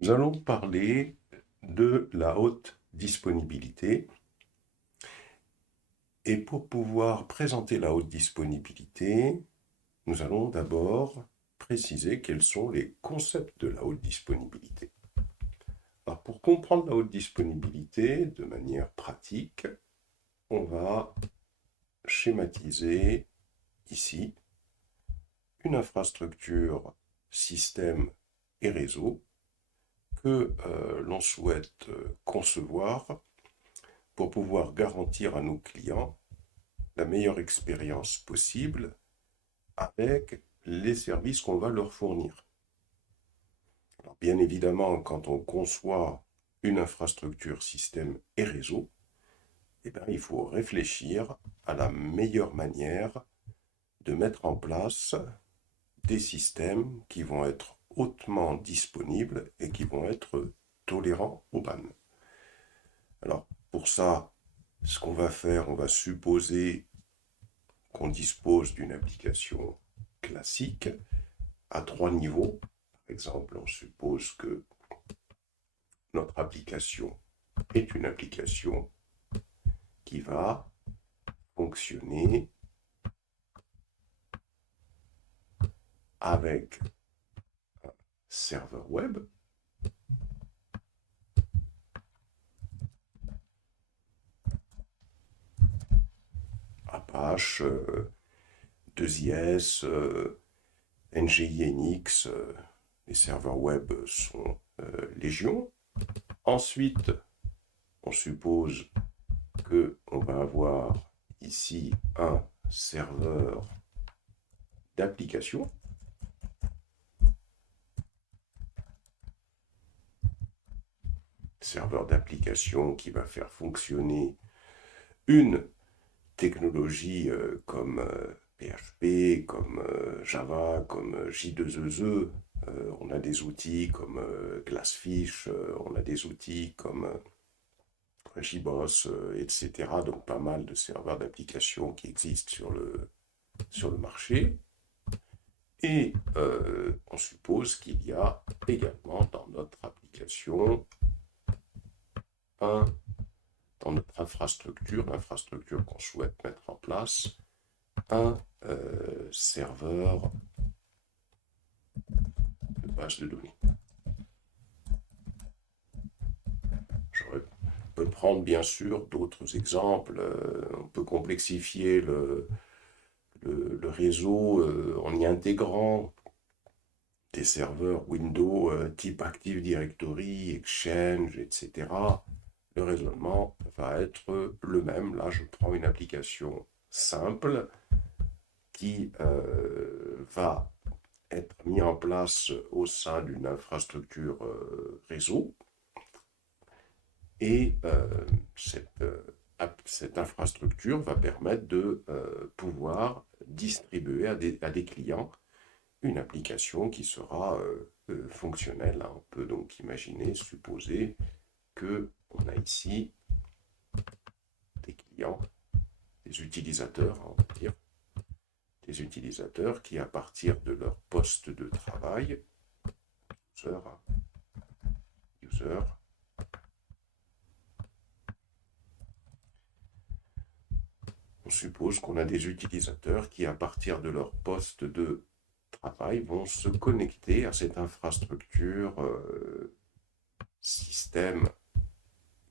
Nous allons parler de la haute disponibilité. Et pour pouvoir présenter la haute disponibilité, nous allons d'abord préciser quels sont les concepts de la haute disponibilité. Alors, pour comprendre la haute disponibilité de manière pratique, on va schématiser ici une infrastructure système et réseau que l'on souhaite concevoir pour pouvoir garantir à nos clients la meilleure expérience possible avec les services qu'on va leur fournir. Alors, bien évidemment, quand on conçoit une infrastructure système et réseau, eh bien, il faut réfléchir à la meilleure manière de mettre en place des systèmes qui vont être hautement disponibles et qui vont être tolérants aux pannes. Alors, pour ça, ce qu'on va faire, on va supposer qu'on dispose d'une application classique à 3 niveaux. Par exemple, on suppose que notre application est une application qui va fonctionner avec un serveur web, Apache, 2IS, NGI, NX, les serveurs web sont légion. Ensuite, on suppose qu'on va avoir ici un serveur d'application. Serveur d'application qui va faire fonctionner une technologie comme PHP, comme Java, comme J2EE. On a des outils comme Glassfish, on a des outils comme JBoss, etc. Donc pas mal de serveurs d'application qui existent sur le marché. Et on suppose qu'il y a également dans notre application dans notre infrastructure, l'infrastructure qu'on souhaite mettre en place, un serveur de base de données. On peut prendre bien sûr d'autres exemples. On peut complexifier le réseau en y intégrant des serveurs Windows type Active Directory, Exchange, etc. Le raisonnement va être le même. Là, je prends une application simple qui va être mise en place au sein d'une infrastructure réseau. Et cette infrastructure va permettre de pouvoir distribuer à des clients une application qui sera fonctionnelle. On peut donc imaginer, supposer qu'on a ici des clients, des utilisateurs, on va dire, des utilisateurs qui, à partir de leur poste de travail, user, on suppose qu'on a des utilisateurs qui, à partir de leur poste de travail, vont se connecter à cette infrastructure système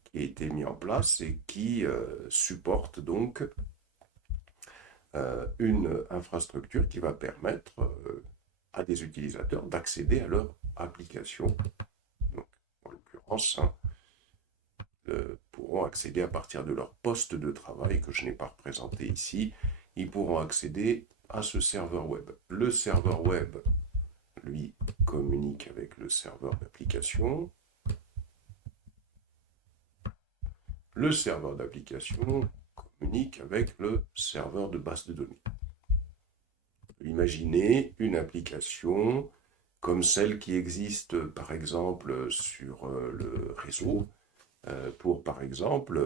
qui a été mis en place et qui supporte donc une infrastructure qui va permettre à des utilisateurs d'accéder à leur application. Donc, en l'occurrence, pourront accéder à partir de leur poste de travail que je n'ai pas représenté ici. Ils pourront accéder à ce serveur web. Le serveur web, lui, communique avec le serveur d'application. Le serveur d'application communique avec le serveur de base de données. Imaginez une application comme celle qui existe par exemple sur le réseau pour par exemple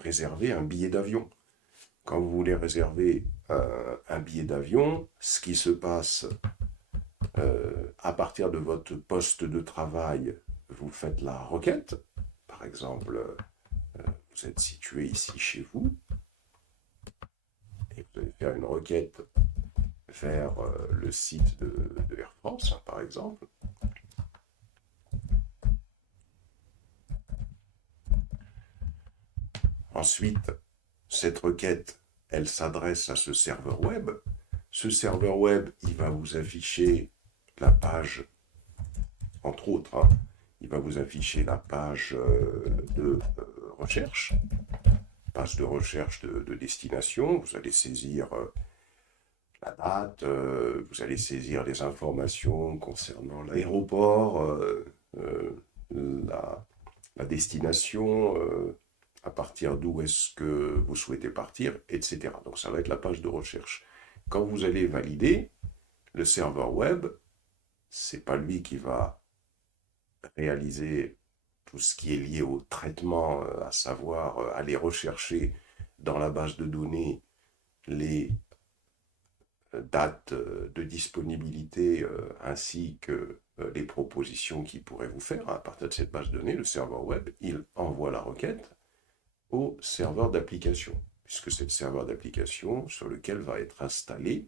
réserver un billet d'avion. Quand vous voulez réserver un billet d'avion, ce qui se passe à partir de votre poste de travail, vous faites la requête. Par exemple, vous êtes situé ici chez vous, et vous allez faire une requête vers le site de Air France, hein, par exemple. Ensuite, cette requête, elle s'adresse à ce serveur web. Ce serveur web, il va vous afficher la page, entre autres, hein, il va vous afficher la page de recherche, page de recherche de destination. Vous allez saisir la date, vous allez saisir les informations concernant l'aéroport, la destination, à partir d'où est-ce que vous souhaitez partir, etc. Donc ça va être la page de recherche. Quand vous allez valider, le serveur web, c'est pas lui qui va réaliser tout ce qui est lié au traitement, à savoir aller rechercher dans la base de données les dates de disponibilité ainsi que les propositions qu'il pourrait vous faire. À partir de cette base de données, le serveur web, il envoie la requête au serveur d'application, puisque c'est le serveur d'application sur lequel va être installé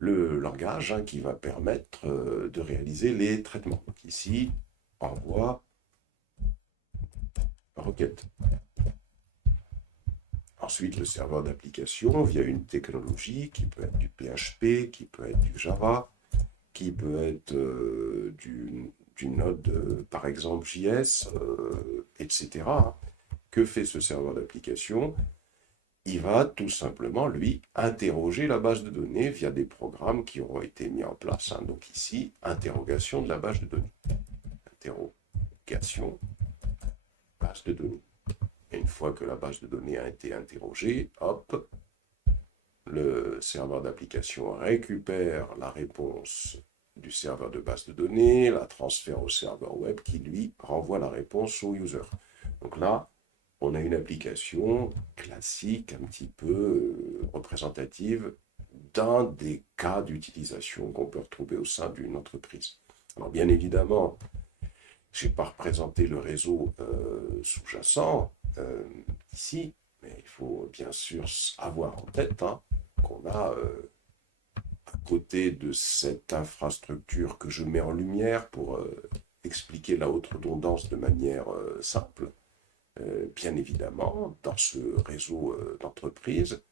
le langage, hein, qui va permettre de réaliser les traitements. Donc ici, envoi requête. Ensuite, le serveur d'application, via une technologie qui peut être du PHP, qui peut être du Java, qui peut être du Node, par exemple JS, etc. Que fait ce serveur d'application? Il va tout simplement, lui, interroger la base de données via des programmes qui auront été mis en place. Hein. Donc ici, interrogation de la base de données. Interrogation, base de données. Et une fois que la base de données a été interrogée, hop, le serveur d'application récupère la réponse du serveur de base de données, la transfère au serveur web qui, lui, renvoie la réponse au user. Donc là, on a une application classique, un petit peu représentative d'un des cas d'utilisation qu'on peut retrouver au sein d'une entreprise. Alors bien évidemment, je n'ai pas représenté le réseau sous-jacent ici, mais il faut bien sûr avoir en tête, hein, qu'on a à côté de cette infrastructure que je mets en lumière pour expliquer la haute redondance de manière simple, bien évidemment, dans ce réseau d'entreprises,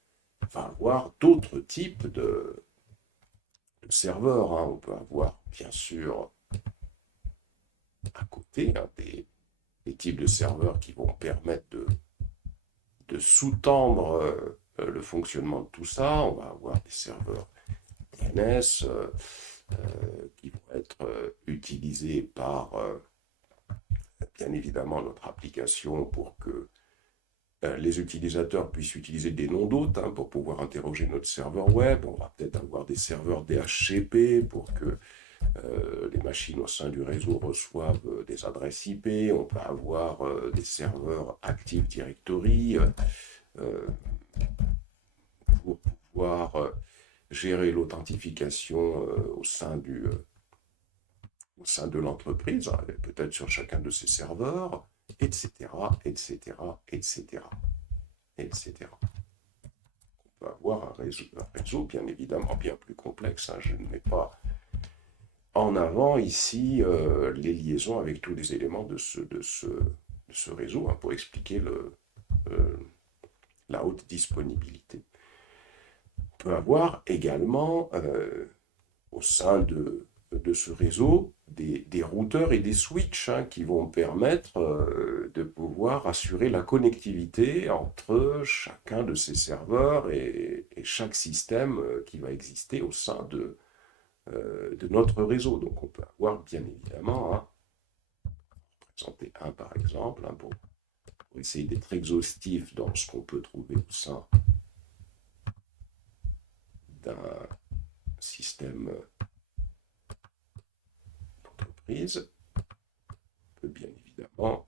va avoir d'autres types de serveurs. Hein. On peut avoir, bien sûr, à côté, hein, des types de serveurs qui vont permettre de sous-tendre le fonctionnement de tout ça. On va avoir des serveurs DNS qui vont être utilisés par, bien évidemment, notre application pour que les utilisateurs puissent utiliser des noms d'hôtes, hein, pour pouvoir interroger notre serveur web. On va peut-être avoir des serveurs DHCP pour que les machines au sein du réseau reçoivent des adresses IP. On peut avoir des serveurs Active Directory pour pouvoir gérer l'authentification au sein de l'entreprise, hein, peut-être sur chacun de ces serveurs, etc., etc., etc., etc. On peut avoir un réseau bien évidemment bien plus complexe. Hein. Je ne mets pas en avant ici les liaisons avec tous les éléments de ce réseau, hein, pour expliquer la haute disponibilité. On peut avoir également au sein de ce réseau des routeurs et des switches, hein, qui vont permettre de pouvoir assurer la connectivité entre chacun de ces serveurs et chaque système qui va exister au sein de notre réseau. Donc on peut avoir bien évidemment, hein, présenter un par exemple, hein, pour essayer d'être exhaustif dans ce qu'on peut trouver au sein d'un système d'entreprise. Bien évidemment,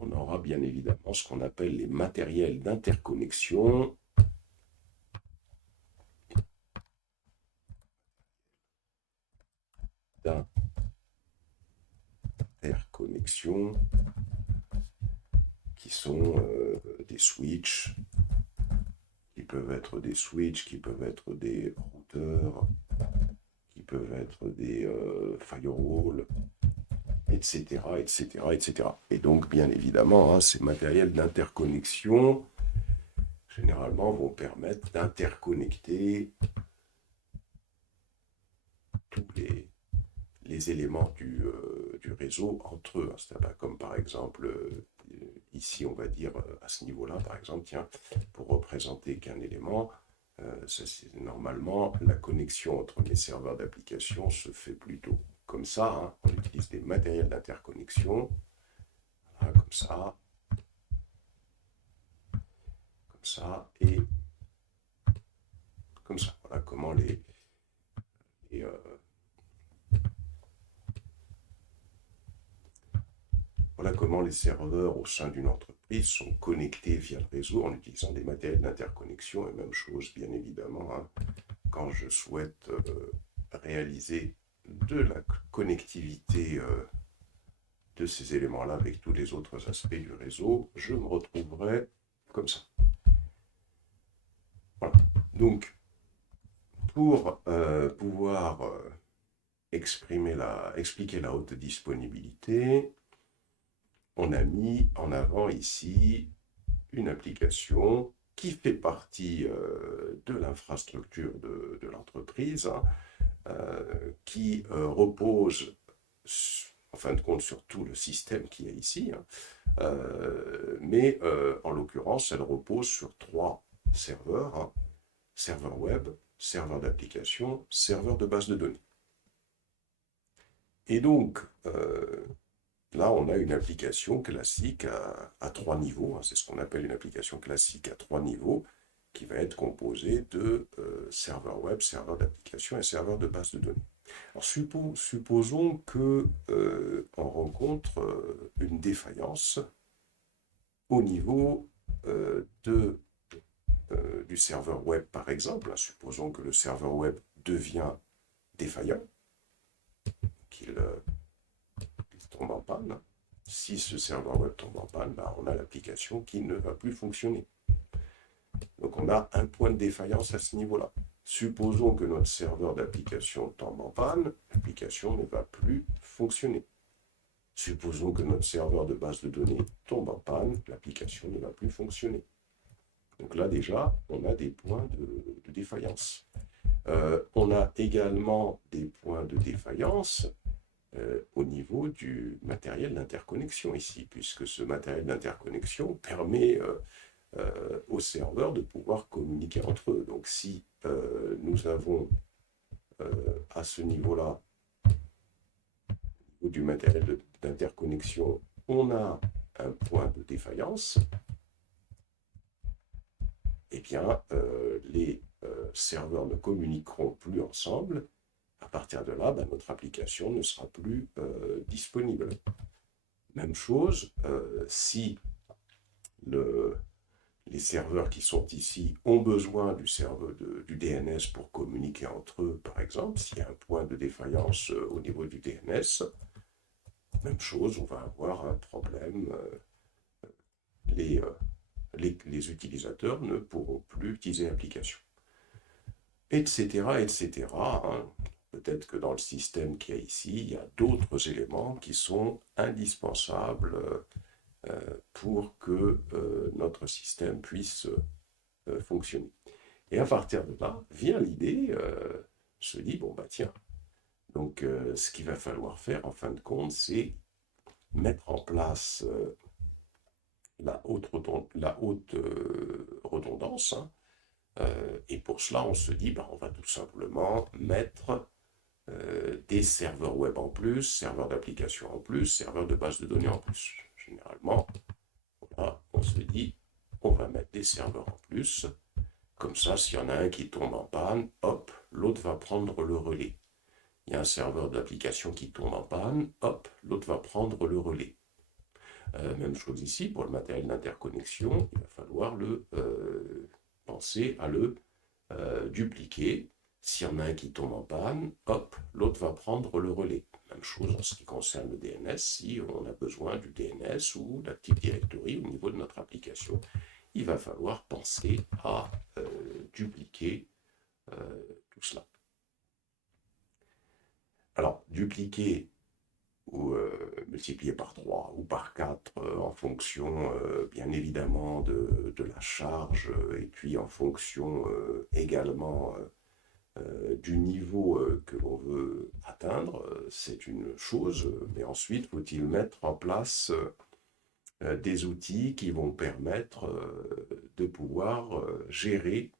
on aura bien évidemment ce qu'on appelle les matériels d'interconnexion. d'interconnexion qui sont des switches, qui peuvent être des switches, qui peuvent être des routeurs, qui peuvent être des firewalls, etc., etc., etc. Et donc, bien évidemment, hein, ces matériels d'interconnexion, généralement, vont permettre d'interconnecter tous les éléments du réseau entre eux. C'est pas comme par exemple, ici on va dire à ce niveau-là, par exemple, tiens, pour représenter qu'un élément, ça, normalement la connexion entre les serveurs d'application se fait plutôt comme ça. Hein. On utilise des matériels d'interconnexion, voilà, comme ça, et comme ça. Voilà comment les, euh, Voilà comment les serveurs au sein d'une entreprise sont connectés via le réseau en utilisant des matériels d'interconnexion. Et même chose, bien évidemment, hein, quand je souhaite réaliser de la connectivité de ces éléments-là avec tous les autres aspects du réseau, je me retrouverai comme ça. Voilà. Donc, pour pouvoir expliquer la haute disponibilité, on a mis en avant ici une application qui fait partie de l'infrastructure de l'entreprise, hein, qui repose, en fin de compte, sur tout le système qu'il y a ici, hein, mais en l'occurrence, elle repose sur 3 serveurs, hein, serveur web, serveur d'application, serveur de base de données. Et donc, là, on a une application classique à 3 niveaux. Hein, c'est ce qu'on appelle une application classique à 3 niveaux, qui va être composée de serveur web, serveur d'application et serveur de base de données. Alors, supposons que on rencontre une défaillance au niveau du serveur web, par exemple. Supposons que le serveur web devient défaillant, qu'il tombe en panne. Si ce serveur web tombe en panne, ben, on a l'application qui ne va plus fonctionner. Donc on a un point de défaillance à ce niveau-là. Supposons que notre serveur d'application tombe en panne, l'application ne va plus fonctionner. Supposons que notre serveur de base de données tombe en panne, l'application ne va plus fonctionner. Donc là déjà, on a des points de défaillance. On a également des points de défaillance au niveau du matériel d'interconnexion ici, puisque ce matériel d'interconnexion permet aux serveurs de pouvoir communiquer entre eux. Donc si nous avons à ce niveau-là, ou du matériel d'interconnexion, on a un point de défaillance, eh bien les serveurs ne communiqueront plus ensemble. À partir de là, ben, notre application ne sera plus disponible. Même chose, si les serveurs qui sont ici ont besoin du DNS pour communiquer entre eux, par exemple, s'il y a un point de défaillance au niveau du DNS, même chose, on va avoir un problème. Les utilisateurs ne pourront plus utiliser l'application. Etc., etc. Hein. Peut-être que dans le système qu'il y a ici, il y a d'autres éléments qui sont indispensables pour que notre système puisse fonctionner. Et à partir de là, vient l'idée, se dit, bon bah tiens, donc ce qu'il va falloir faire en fin de compte, c'est mettre en place la haute redondance, hein, et pour cela, on se dit, bah, on va tout simplement mettre des serveurs web en plus, serveurs d'application en plus, serveurs de base de données en plus. Généralement, là, on se dit, on va mettre des serveurs en plus. Comme ça, s'il y en a un qui tombe en panne, hop, l'autre va prendre le relais. Il y a un serveur d'application qui tombe en panne, hop, l'autre va prendre le relais. Même chose ici, pour le matériel d'interconnexion, il va falloir penser à le dupliquer. S'il y en a un qui tombe en panne, hop, l'autre va prendre le relais. Même chose en ce qui concerne le DNS, si on a besoin du DNS ou l'Active Directory au niveau de notre application, il va falloir penser à dupliquer tout cela. Alors, dupliquer ou multiplier par 3 ou par 4 en fonction bien évidemment de la charge et puis en fonction également du niveau que l'on veut atteindre, c'est une chose, mais ensuite faut-il mettre en place des outils qui vont permettre de pouvoir gérer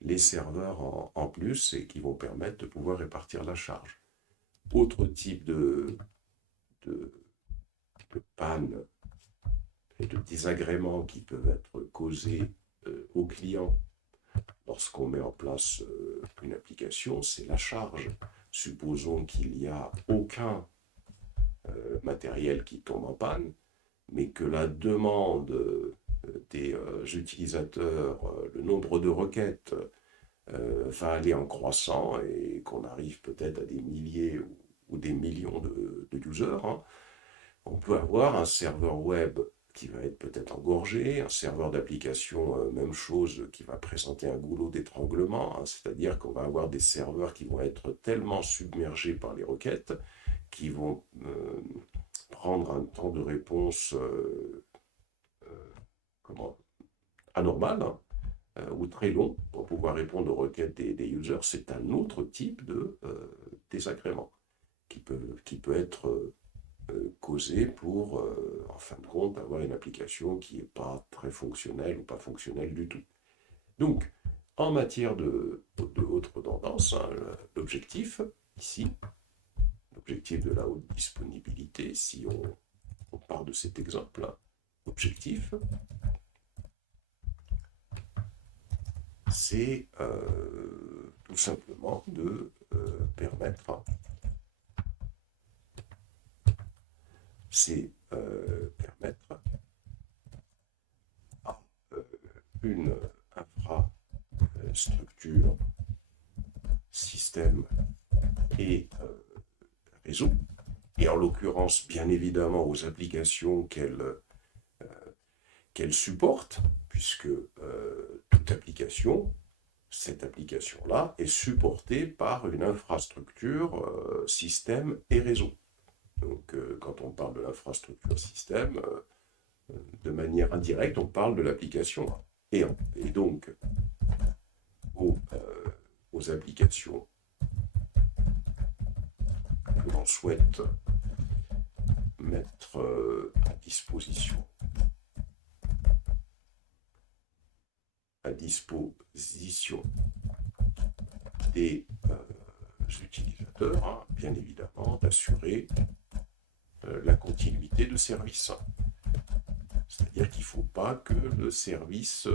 les serveurs en plus et qui vont permettre de pouvoir répartir la charge. Autre type de panne et de désagréments qui peuvent être causés aux clients lorsqu'on met en place une application, c'est la charge. Supposons qu'il n'y a aucun matériel qui tombe en panne, mais que la demande des utilisateurs, le nombre de requêtes va aller en croissant et qu'on arrive peut-être à des milliers ou des millions de users, hein. On peut avoir un serveur web qui va être peut-être engorgé, un serveur d'application, même chose, qui va présenter un goulot d'étranglement, hein, c'est-à-dire qu'on va avoir des serveurs qui vont être tellement submergés par les requêtes, qui vont prendre un temps de réponse anormal, hein, ou très long pour pouvoir répondre aux requêtes des users. C'est un autre type de désagrément qui peut être causé pour, en fin de compte, avoir une application qui n'est pas très fonctionnelle ou pas fonctionnelle du tout. Donc, en matière de haute redondance, hein, l'objectif, ici, l'objectif de la haute disponibilité, si on part de cet exemple, hein, objectif, c'est tout simplement de permettre à une infrastructure, système et réseau, et en l'occurrence bien évidemment aux applications qu'elle supporte, puisque toute application, cette application-là, est supportée par une infrastructure, système et réseau. Donc, quand on parle de l'infrastructure système, de manière indirecte, on parle de l'application et donc aux applications que l'on souhaite mettre à disposition des utilisateurs, hein, bien évidemment, d'assurer la continuité de service. C'est-à-dire qu'il ne faut pas que le service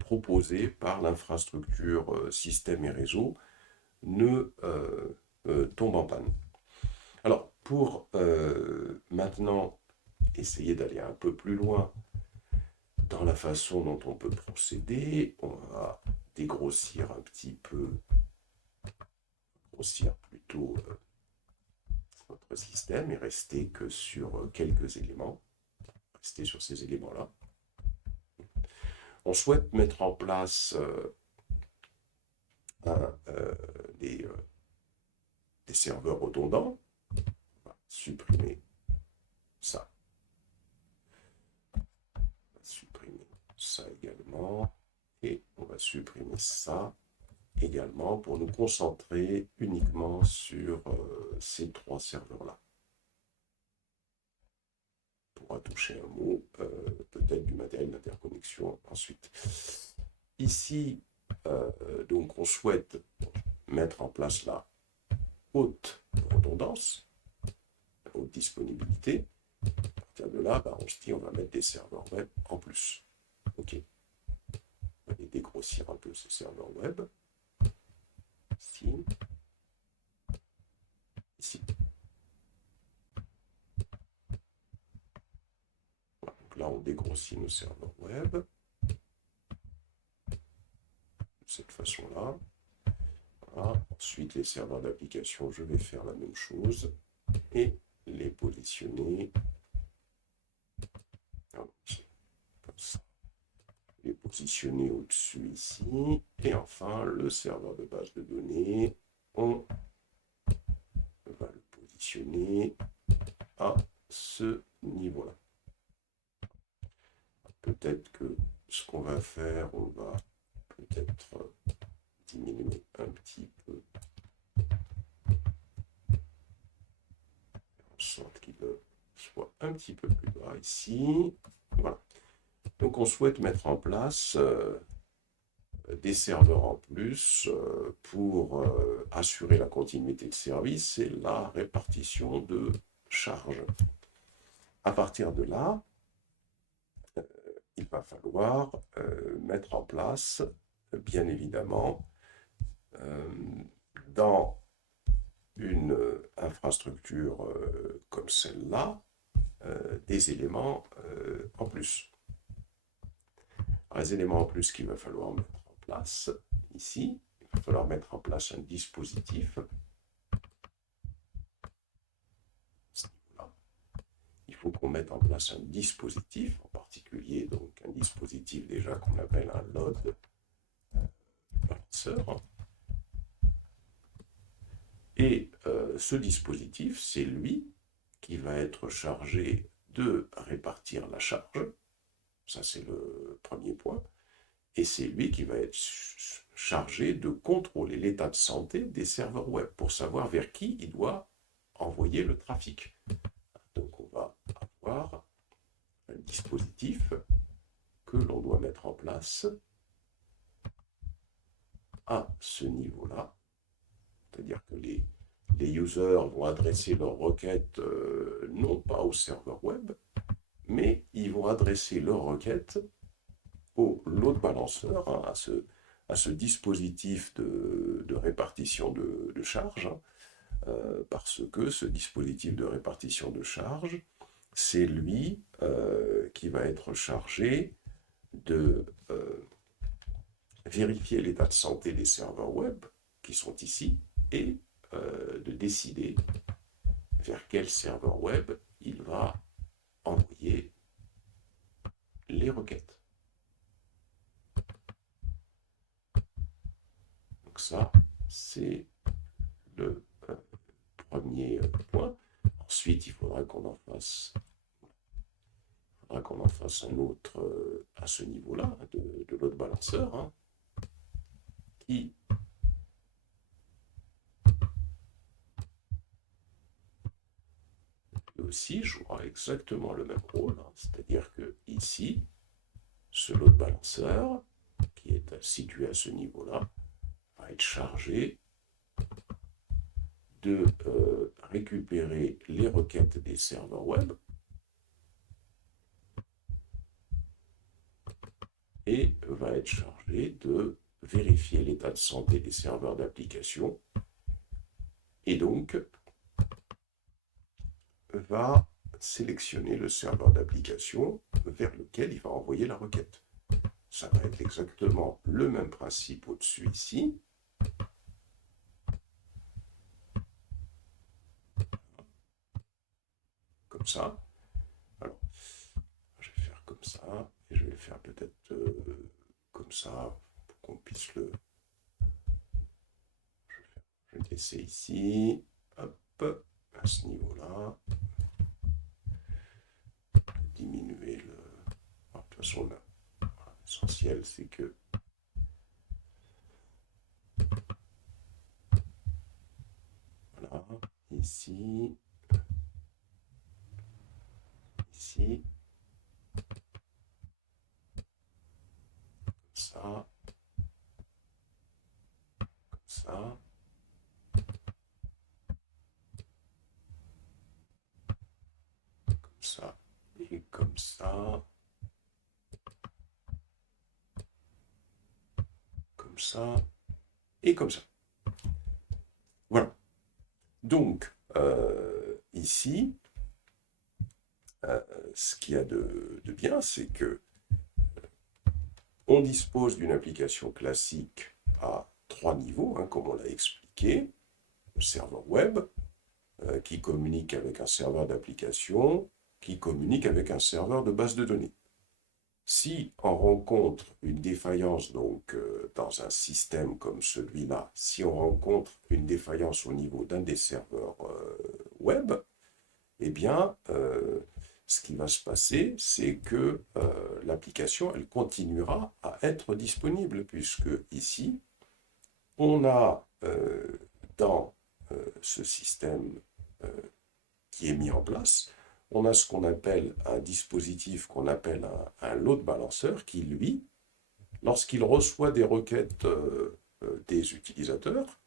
proposé par l'infrastructure système et réseau ne tombe en panne. Alors, pour maintenant essayer d'aller un peu plus loin dans la façon dont on peut procéder, on va dégrossir un petit peu, grossir plutôt notre système et rester que sur quelques éléments, rester sur ces éléments-là. On souhaite mettre en place des serveurs redondants. On va supprimer ça. On va supprimer ça également. Et on va supprimer ça également pour nous concentrer uniquement sur ces trois serveurs-là. On pourra toucher un mot, peut-être du matériel d'interconnexion ensuite. Ici, donc on souhaite mettre en place la haute redondance, la haute disponibilité. À partir de là, on se dit on va mettre des serveurs web en plus. Ok. On va les dégrossir un peu ces serveurs web. Ici. Ici. Voilà, donc là, on dégrossit nos serveurs web. De cette façon-là. Voilà. Ensuite, les serveurs d'application, je vais faire la même chose. et les positionner comme ça. Les positionner au-dessus ici. Et enfin, le serveur de base de données, on va le positionner à ce niveau-là. Peut-être que ce qu'on va faire, on va peut-être diminuer un petit peu, en sorte qu'il soit un petit peu plus bas ici. Voilà. Donc on souhaite mettre en place des serveurs en plus pour assurer la continuité de service et la répartition de charges. À partir de là, il va falloir mettre en place, bien évidemment, dans une infrastructure comme celle-là, des éléments en plus. Alors, les éléments en plus qu'il va falloir mettre en place ici, il va falloir mettre en place un dispositif. Il faut qu'on mette en place un dispositif, en particulier donc un dispositif déjà qu'on appelle un load balancer. Et ce dispositif, c'est lui qui va être chargé de répartir la charge. Ça, c'est le premier point. Et c'est lui qui va être chargé de contrôler l'état de santé des serveurs web pour savoir vers qui il doit envoyer le trafic. Donc, on va avoir un dispositif que l'on doit mettre en place à ce niveau-là. C'est-à-dire que les users vont adresser leurs requêtes non pas au serveur web, mais ils vont adresser leurs requêtes au load balancer, hein, à ce dispositif de répartition de charges, parce que ce dispositif de répartition de charges, c'est lui qui va être chargé de vérifier l'état de santé des serveurs web qui sont ici et de décider vers quel serveur web il va envoyer les requêtes. Donc ça, c'est le premier point. Ensuite, il faudra qu'on en fasse un autre à ce niveau-là, de load balancer, hein, qui aussi jouera exactement le même rôle, hein, c'est-à-dire que ici, ce load balancer, qui est situé à ce niveau-là, va être chargé de récupérer les requêtes des serveurs web et va être chargé de vérifier l'état de santé des serveurs d'application et donc va sélectionner le serveur d'application vers lequel il va envoyer la requête. Ça va être exactement le même principe au-dessus ici. Comme ça. Alors, je vais faire comme ça, et je vais le faire peut-être comme ça, pour qu'on puisse le... Je vais le laisser ici, hop, à ce niveau-là. Diminuer le... Alors, de toute façon, l'essentiel, c'est que... Voilà, ici, ici, ça, comme ça, comme ça, et comme ça, comme ça, et comme ça. Voilà. Donc, ici, ce qu'il y a de bien, c'est que on dispose d'une application classique à 3 niveaux, hein, comme on l'a expliqué, le serveur web, qui communique avec un serveur d'application, qui communique avec un serveur de base de données. Si on rencontre une défaillance donc dans un système comme celui-là, si on rencontre une défaillance au niveau d'un des serveurs web, eh bien, ce qui va se passer, c'est que l'application, elle continuera à être disponible, puisque ici, on a dans ce système qui est mis en place, on a ce qu'on appelle un dispositif qu'on appelle un load balancer qui, lui, lorsqu'il reçoit des requêtes des utilisateurs,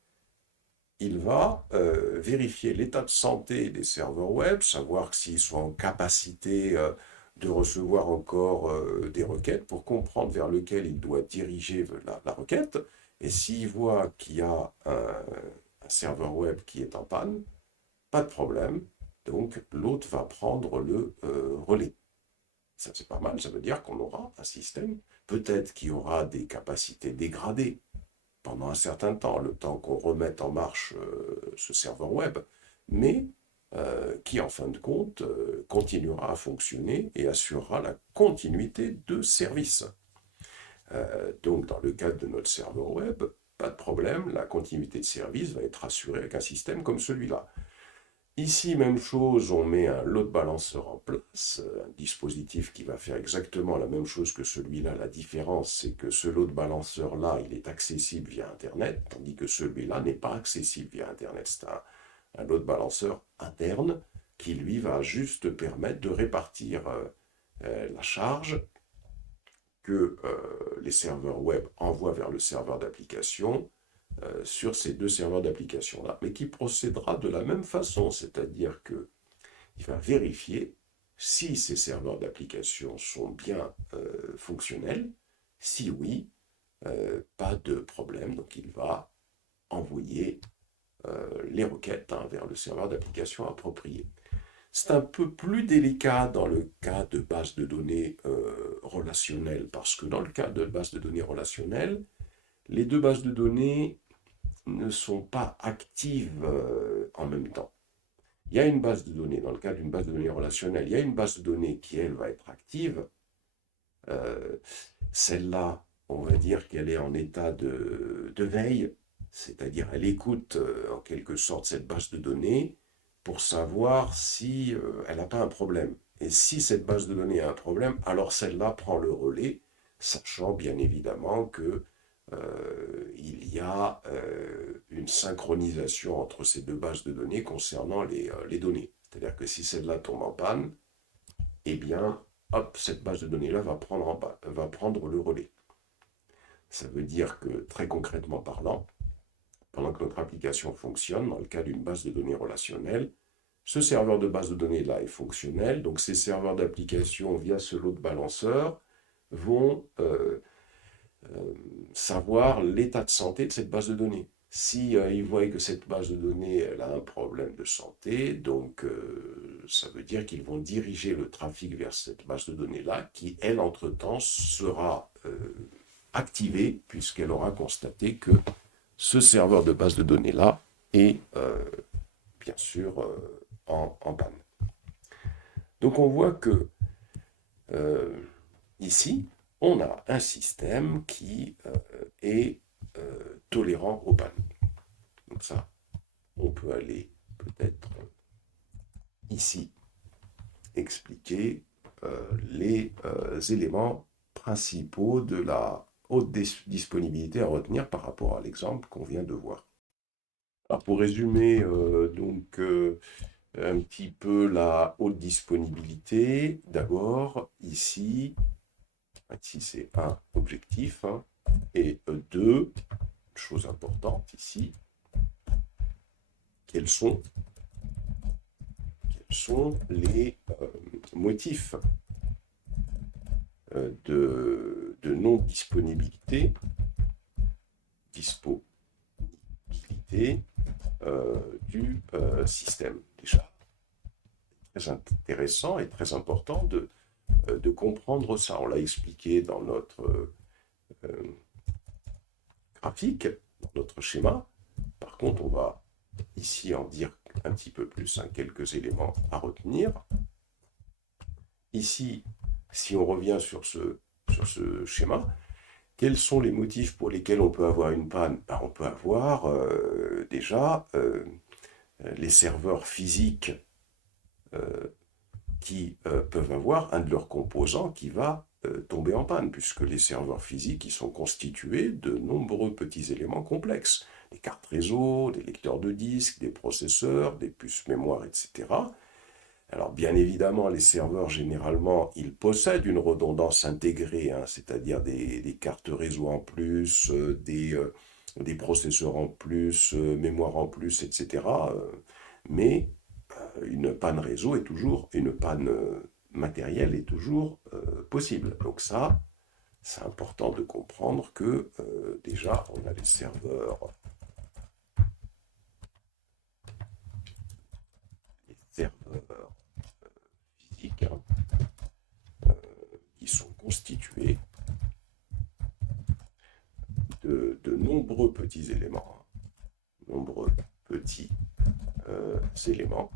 il va vérifier l'état de santé des serveurs web, savoir s'ils sont en capacité de recevoir encore des requêtes pour comprendre vers lequel il doit diriger la requête. Et s'il voit qu'il y a un serveur web qui est en panne, pas de problème. Donc l'autre va prendre le relais. Ça, c'est pas mal, ça veut dire qu'on aura un système, peut-être qui aura des capacités dégradées pendant un certain temps, le temps qu'on remette en marche ce serveur web, mais qui en fin de compte continuera à fonctionner et assurera la continuité de service. Donc dans le cadre de notre serveur web, pas de problème, la continuité de service va être assurée avec un système comme celui-là. Ici, même chose, on met un load balancer en place, un dispositif qui va faire exactement la même chose que celui-là. La différence, c'est que ce load balancer-là, il est accessible via Internet, tandis que celui-là n'est pas accessible via Internet. C'est un load balancer interne qui, lui, va juste permettre de répartir la charge que les serveurs web envoient vers le serveur d'application sur ces deux serveurs d'application-là, mais qui procédera de la même façon, c'est-à-dire qu'il va vérifier si ces serveurs d'application sont bien fonctionnels. Si oui, pas de problème, donc il va envoyer les requêtes vers le serveur d'application approprié. C'est un peu plus délicat dans le cas de bases de données relationnelles, parce que dans le cas de bases de données relationnelles, les deux bases de données ne sont pas actives en même temps. Il y a une base de données, dans le cas d'une base de données relationnelle, il y a une base de données qui, elle, va être active. Celle-là, on va dire qu'elle est en état de veille, c'est-à-dire elle écoute en quelque sorte cette base de données pour savoir si elle n'a pas un problème. Et si cette base de données a un problème, alors celle-là prend le relais, sachant bien évidemment que il y a une synchronisation entre ces deux bases de données concernant les données. C'est-à-dire que si celle-là tombe en panne, eh bien, hop, cette base de données-là va prendre le relais. Ça veut dire que, très concrètement parlant, pendant que notre application fonctionne, dans le cas d'une base de données relationnelle, ce serveur de base de données-là est fonctionnel, donc ces serveurs d'application, via ce load balancer, vont savoir l'état de santé de cette base de données. Si ils voient que cette base de données elle a un problème de santé, donc ça veut dire qu'ils vont diriger le trafic vers cette base de données-là, qui, elle, entre-temps, sera activée, puisqu'elle aura constaté que ce serveur de base de données-là est, bien sûr, en panne. Donc on voit que ici, on a un système qui est tolérant aux pannes. Donc ça, on peut aller peut-être ici expliquer les éléments principaux de la haute disponibilité à retenir par rapport à l'exemple qu'on vient de voir. Alors pour résumer un petit peu la haute disponibilité, d'abord ici c'est un objectif, et deux, chose importante ici, quels sont les motifs de non-disponibilité, du système. Déjà, très intéressant et très important de comprendre ça. On l'a expliqué dans notre graphique, dans notre schéma. Par contre, on va ici en dire un petit peu plus, hein, quelques éléments à retenir. Ici, si on revient sur ce schéma, quels sont les motifs pour lesquels on peut avoir une panne? On peut avoir déjà les serveurs physiques qui peuvent avoir un de leurs composants qui va tomber en panne, puisque les serveurs physiques ils sont constitués de nombreux petits éléments complexes. Des cartes réseau, des lecteurs de disques, des processeurs, des puces mémoire, etc. Alors bien évidemment, les serveurs, généralement, ils possèdent une redondance intégrée, hein, c'est-à-dire des cartes réseau en plus, des processeurs en plus, mémoire en plus, etc. Mais une panne réseau est toujours, une panne matérielle est toujours possible. Donc ça, c'est important de comprendre que déjà, on a les serveurs physiques, hein, qui sont constitués de nombreux petits éléments, hein, nombreux petits éléments,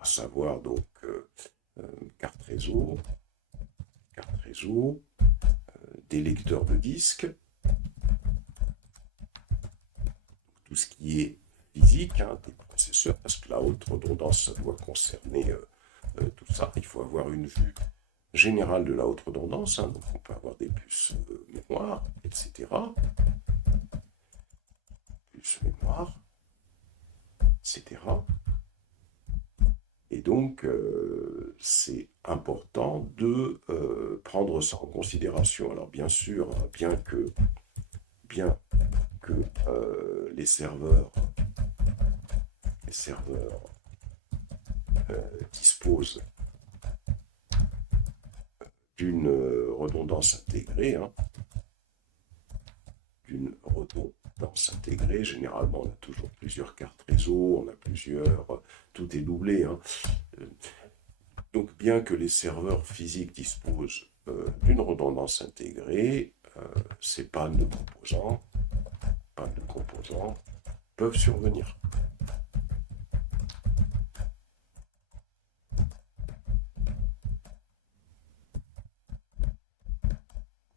à savoir donc carte réseau, des lecteurs de disques, tout ce qui est physique, hein, des processeurs, parce que la haute redondance, ça doit concerner tout ça. Il faut avoir une vue générale de la haute redondance, hein, donc on peut avoir des puces mémoire, etc. Puces mémoire, etc. Et donc, c'est important de prendre ça en considération. Alors, bien sûr, bien que les serveurs disposent d'une redondance intégrée, hein, généralement, on a toujours plusieurs cartes réseau, on a plusieurs, tout est doublé, hein. Donc, bien que les serveurs physiques disposent d'une redondance intégrée, ces pannes de composants peuvent survenir.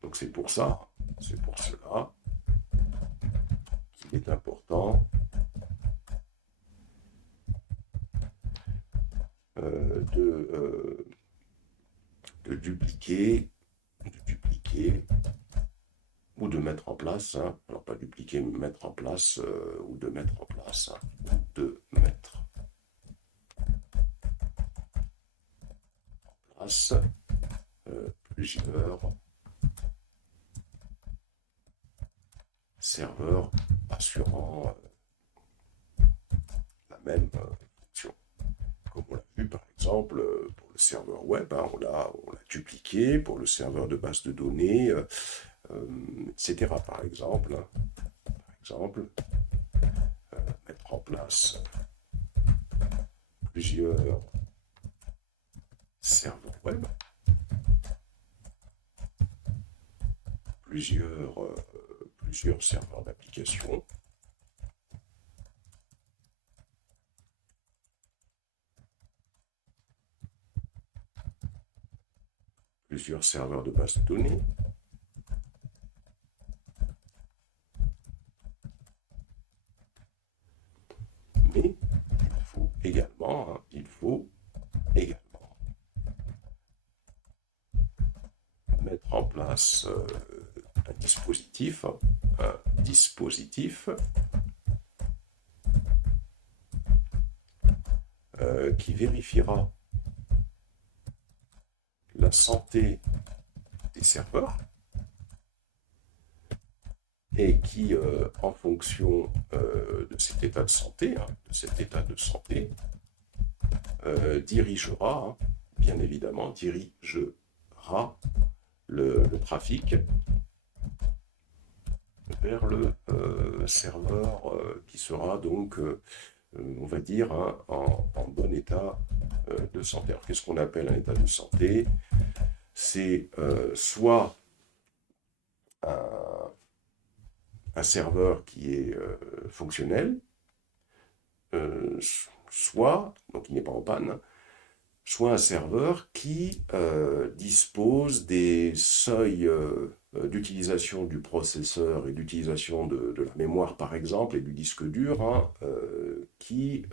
Donc c'est pour cela qu'il est important de dupliquer ou de mettre en place, hein, alors pas dupliquer, mais mettre en place, ou de mettre en place, hein, de mettre en place plusieurs serveurs assurant la même fonction. Comme on l'a vu par exemple pour le serveur web, hein, on l'a dupliqué pour le serveur de base de données, etc. Par exemple, mettre en place plusieurs serveurs web, plusieurs serveurs d'application, plusieurs serveurs de base de données, mais il faut également mettre en place un dispositif qui vérifiera la santé des serveurs et qui, en fonction de cet état de santé, dirigera, hein, bien évidemment, le trafic vers le serveur qui sera donc, on va dire, hein, en bon état de santé. Alors, qu'est-ce qu'on appelle un état de santé? C'est soit un serveur qui est fonctionnel, soit, donc il n'est pas en panne, hein, soit un serveur qui dispose des seuils d'utilisation du processeur et d'utilisation de la mémoire, par exemple, et du disque dur, hein, qui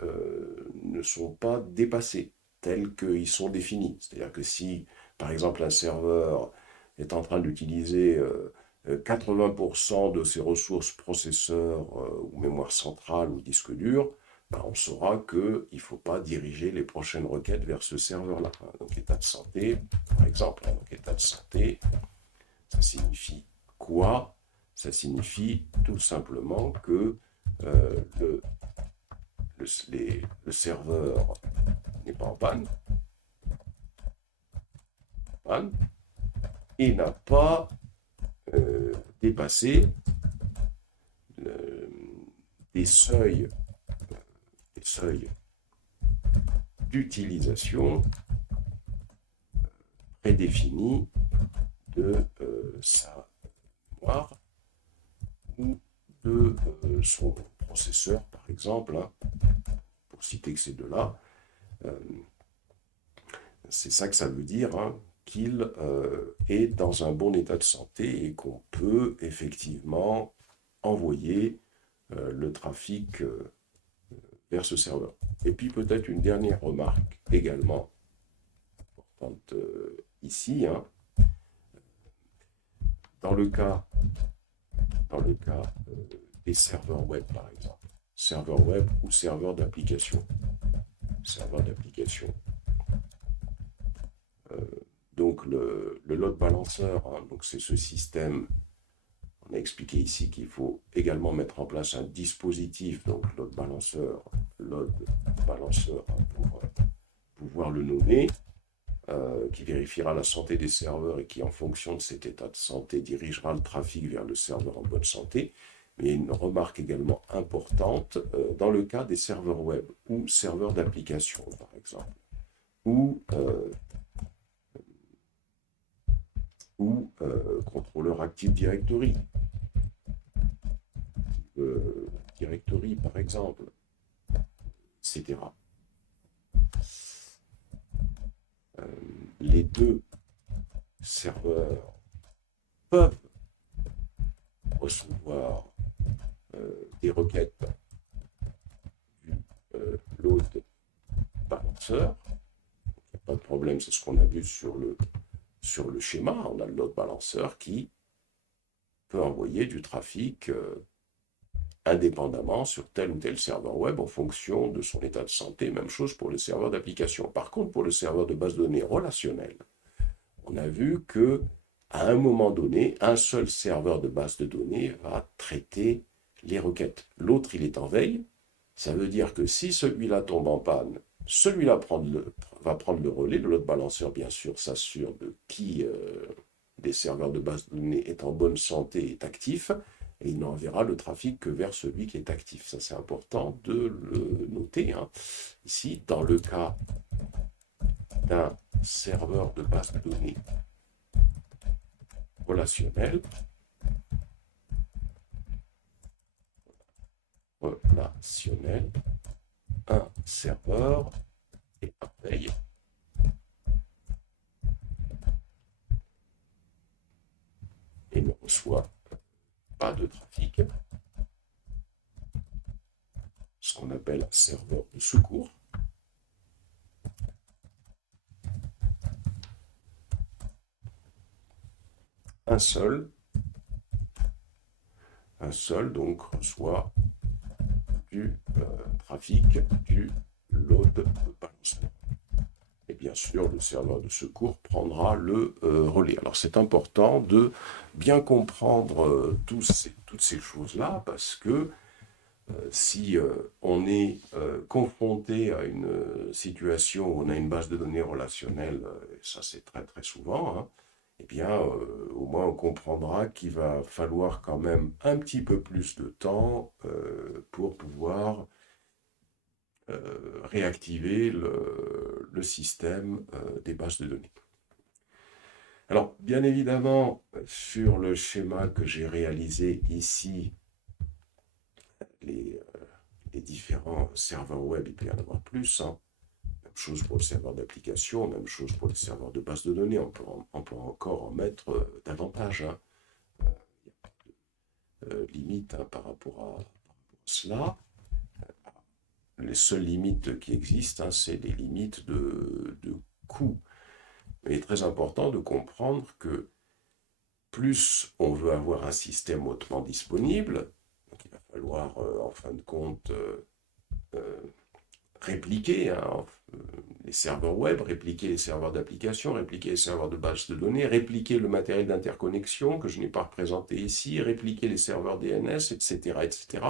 ne sont pas dépassés, tels qu'ils sont définis. C'est-à-dire que si, par exemple, un serveur est en train d'utiliser 80% de ses ressources processeur ou mémoire centrale ou disque dur, ben, on saura qu'il ne faut pas diriger les prochaines requêtes vers ce serveur-là. Donc état de santé, par exemple. Donc état de santé, ça signifie quoi? Ça signifie tout simplement que le serveur n'est pas en panne et n'a pas dépassé des seuils d'utilisation prédéfinis de sa mémoire ou de son processeur, par exemple, hein, pour citer que ces deux-là. C'est ça que ça veut dire, hein, qu'il est dans un bon état de santé et qu'on peut effectivement envoyer le trafic vers ce serveur. Et puis peut-être une dernière remarque également importante ici, hein, dans le cas des serveurs web, par exemple, serveur web ou serveur d'application. Donc le load balancer, hein, donc c'est ce système. On a expliqué ici qu'il faut également mettre en place un dispositif, donc load balancer, hein, pour pouvoir le nommer, qui vérifiera la santé des serveurs et qui, en fonction de cet état de santé, dirigera le trafic vers le serveur en bonne santé. Mais une remarque également importante, dans le cas des serveurs web ou serveurs d'application, par exemple, ou contrôleur Active Directory, Directory par exemple, etc. Les deux serveurs peuvent recevoir des requêtes du load balancer. Il n'y a pas de problème, c'est ce qu'on a vu sur le schéma. On a le load balancer qui peut envoyer du trafic indépendamment sur tel ou tel serveur web en fonction de son état de santé. Même chose pour le serveur d'application. Par contre, pour le serveur de base de données relationnelle, on a vu que à un moment donné, un seul serveur de base de données va traiter les requêtes. L'autre, il est en veille. Ça veut dire que si celui-là tombe en panne, celui-là va prendre le relais. Le load balancer, bien sûr, s'assure de qui des serveurs de base de données est en bonne santé et est actif. Et il n'enverra le trafic que vers celui qui est actif. Ça, c'est important de le noter, hein. Ici, dans le cas d'un serveur de base de données relationnel, un serveur est en veille et ne reçoit pas de trafic, ce qu'on appelle un serveur de secours. Un seul donc reçoit du trafic du load balancer. Et bien sûr, le serveur de secours prendra le relais. Alors c'est important de bien comprendre toutes ces choses-là parce que si on est confronté à une situation où on a une base de données relationnelle, et ça c'est très très souvent, hein, eh bien au moins on comprendra qu'il va falloir quand même un petit peu plus de temps pour pouvoir réactiver le système des bases de données. Alors, bien évidemment, sur le schéma que j'ai réalisé ici, les les différents serveurs web, il peut y en avoir plus, hein. Même chose pour le serveur d'application, même chose pour les serveurs de base de données, on peut encore en mettre davantage, hein. Limite, hein, par rapport à cela. Les seules limites qui existent, hein, c'est les limites de coût. Mais il est très important de comprendre que plus on veut avoir un système hautement disponible, donc il va falloir en fin de compte répliquer, hein, les serveurs web, répliquer les serveurs d'application, répliquer les serveurs de base de données, répliquer le matériel d'interconnexion que je n'ai pas représenté ici, répliquer les serveurs DNS, etc., etc.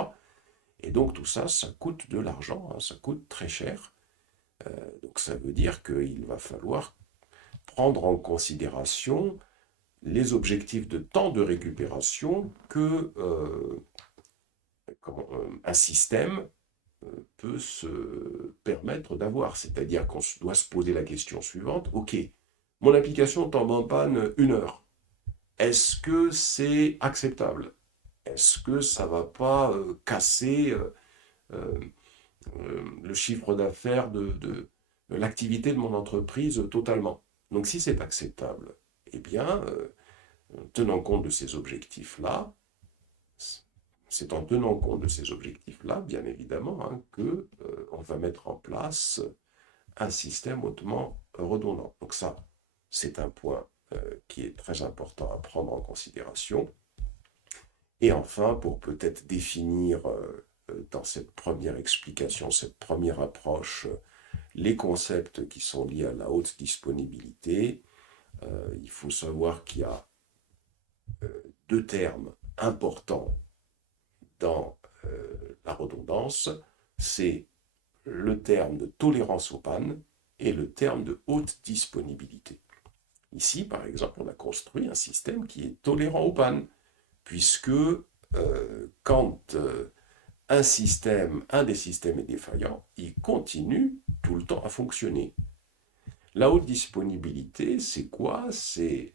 Et donc tout ça, ça coûte de l'argent, hein, ça coûte très cher. Donc ça veut dire qu'il va falloir prendre en considération les objectifs de temps de récupération que un système peut se permettre d'avoir. C'est-à-dire qu'on doit se poser la question suivante, ok, mon application tombe en panne 1 heure. Est-ce que c'est acceptable? Est-ce que ça ne va pas casser le chiffre d'affaires de l'activité de mon entreprise totalement? Donc si c'est acceptable, eh bien, tenant compte de ces objectifs-là, c'est en tenant compte de ces objectifs-là, bien évidemment, hein, qu'on va mettre en place un système hautement redondant. Donc ça, c'est un point qui est très important à prendre en considération. Et enfin, pour peut-être définir dans cette première explication, cette première approche, les concepts qui sont liés à la haute disponibilité, il faut savoir qu'il y a deux termes importants dans la redondance, c'est le terme de tolérance aux pannes et le terme de haute disponibilité. Ici, par exemple, on a construit un système qui est tolérant aux pannes, puisque quand un des systèmes est défaillant, il continue tout le temps à fonctionner. La haute disponibilité, c'est quoi? C'est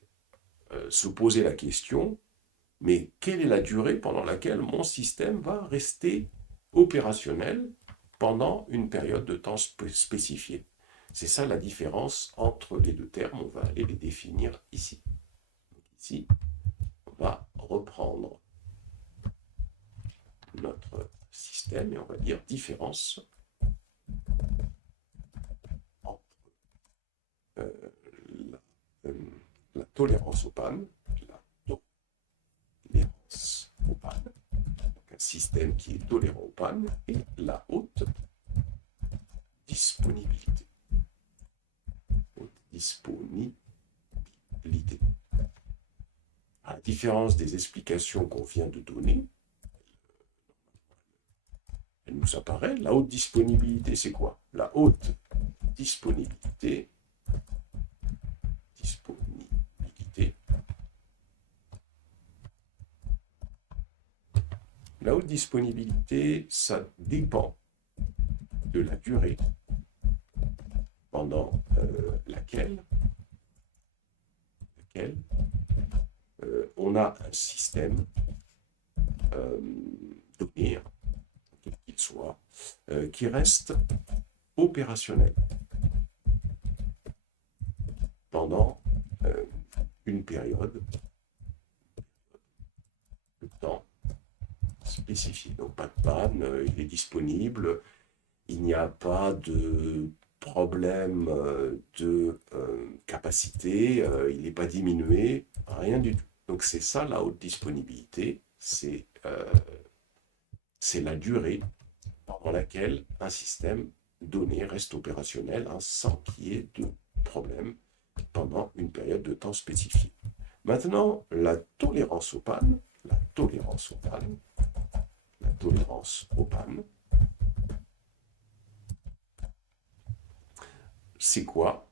se poser la question, mais quelle est la durée pendant laquelle mon système va rester opérationnel pendant une période de temps spécifiée? C'est ça la différence entre les deux termes, on va aller les définir ici. Donc ici, on va reprendre notre système et on va dire différence entre la tolérance aux pannes, aux pannes, donc un système qui est tolérant aux pannes, et la haute disponibilité. Haute disponibilité. À la différence des explications qu'on vient de donner, elle nous apparaît. La haute disponibilité, c'est quoi? La haute disponibilité, la haute disponibilité, ça dépend de la durée pendant laquelle on a un système donné, quel qu'il soit, qui reste opérationnel pendant une période de temps spécifique. Donc pas de panne, il est disponible, il n'y a pas de problème de capacité, il n'est pas diminué, rien du tout. Donc c'est ça la haute disponibilité, c'est la durée pendant laquelle un système donné reste opérationnel, hein, sans qu'il y ait de problème pendant une période de temps spécifiée. Maintenant, la tolérance aux pannes, c'est quoi?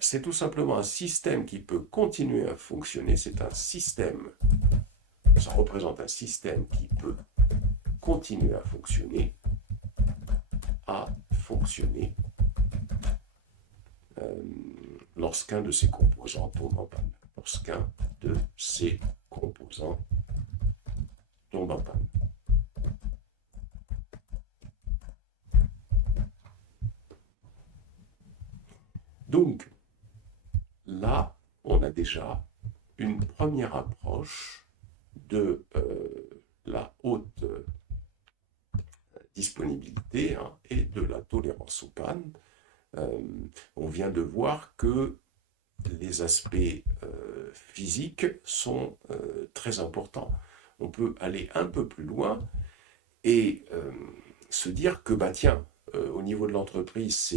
C'est tout simplement un système qui peut continuer à fonctionner. C'est un système, ça représente un système qui peut continuer à fonctionner lorsqu'un de ses composants tombe en panne. Lorsqu'un de ses composants tombe en panne. Donc, là, on a déjà une première approche de la haute disponibilité, hein, et de la tolérance aux pannes. On vient de voir que les aspects physiques sont très importants. On peut aller un peu plus loin et se dire que, bah tiens, au niveau de l'entreprise,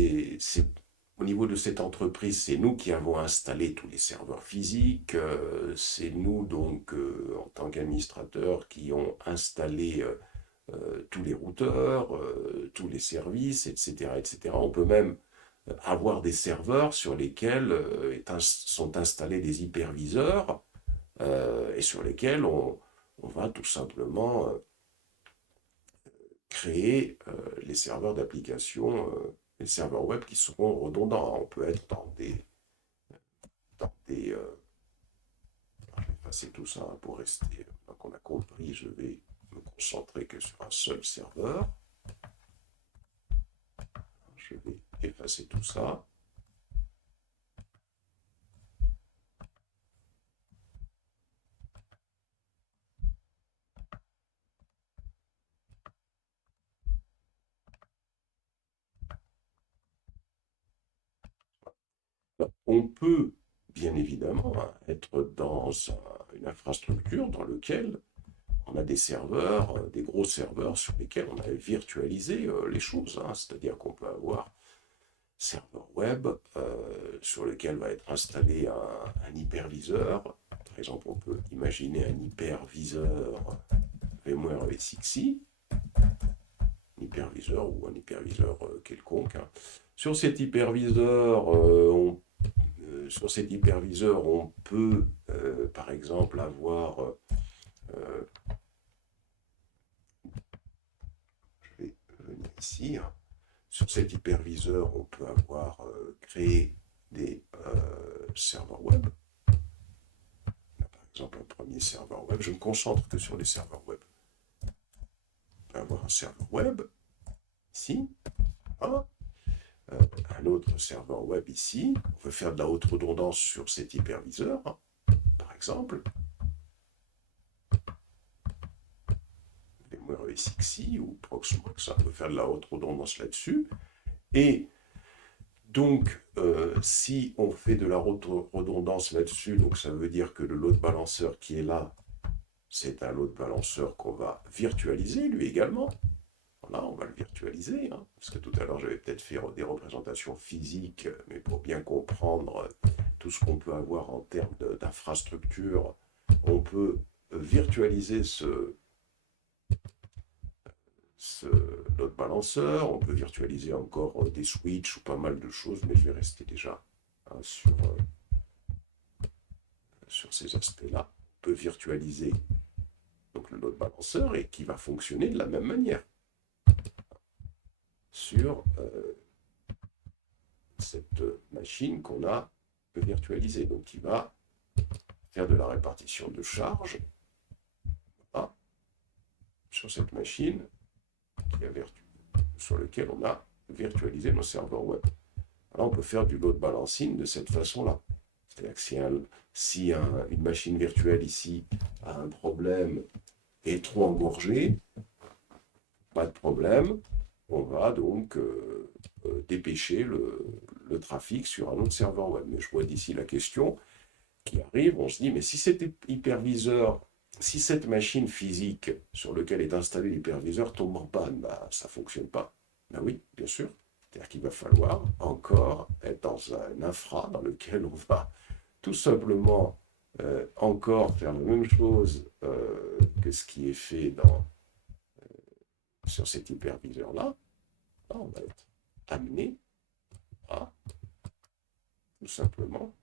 au niveau de cette entreprise, c'est nous qui avons installé tous les serveurs physiques, c'est nous donc, en tant qu'administrateurs, qui ont installé tous les routeurs, tous les services, etc., etc. On peut même avoir des serveurs sur lesquels sont installés des hyperviseurs et sur lesquels on va tout simplement créer les serveurs d'application, les serveurs web qui seront redondants. On peut être je vais effacer tout ça pour rester. Donc on a compris, je vais me concentrer que sur un seul serveur. Je vais effacer tout ça. On peut, bien évidemment, hein, être dans une infrastructure dans laquelle on a des serveurs, des gros serveurs sur lesquels on a virtualisé les choses, hein. C'est-à-dire qu'on peut avoir serveur web sur lequel va être installé un hyperviseur. Par exemple, on peut imaginer un hyperviseur VMware ESXi, un hyperviseur ou un hyperviseur quelconque, hein. Sur cet hyperviseur, on peut, par exemple, avoir, je vais venir ici, hein. Sur cet hyperviseur, on peut avoir créé des serveurs web. On a par exemple un premier serveur web. Je me concentre que sur les serveurs web. On peut avoir un serveur web ici. Voilà. Un autre serveur web ici. On veut faire de la haute redondance sur cet hyperviseur, hein, par exemple. VMware ESXi ou Proxmox, on veut faire de la haute redondance là-dessus. Et donc, si on fait de la redondance là-dessus, donc ça veut dire que le load balancer qui est là, c'est un load balancer qu'on va virtualiser lui également. Voilà, on va le virtualiser, hein, parce que tout à l'heure j'avais peut-être fait des représentations physiques, mais pour bien comprendre tout ce qu'on peut avoir en termes d'infrastructure, on peut virtualiser ce load balancer, on peut virtualiser encore des switches ou pas mal de choses, mais je vais rester déjà, hein, sur ces aspects-là. On peut virtualiser donc le load balancer et qui va fonctionner de la même manière sur cette machine qu'on a virtualisée. Donc il va faire de la répartition de charge, voilà, sur cette machine sur laquelle on a virtualisé nos serveurs web. Alors on peut faire du load balancing de cette façon-là. C'est-à-dire que si une machine virtuelle ici a un problème, est trop engorgée, pas de problème, on va donc dépêcher le trafic sur un autre serveur web. Mais je vois d'ici la question qui arrive, on se dit, mais si cet hyperviseur, si cette machine physique sur laquelle est installé l'hyperviseur tombe en panne, bah, ça ne fonctionne pas. Ben oui, bien sûr. C'est-à-dire qu'il va falloir encore être dans un infra dans lequel on va tout simplement encore faire la même chose que ce qui est fait sur cet hyperviseur-là. Là, on va être amené à tout simplement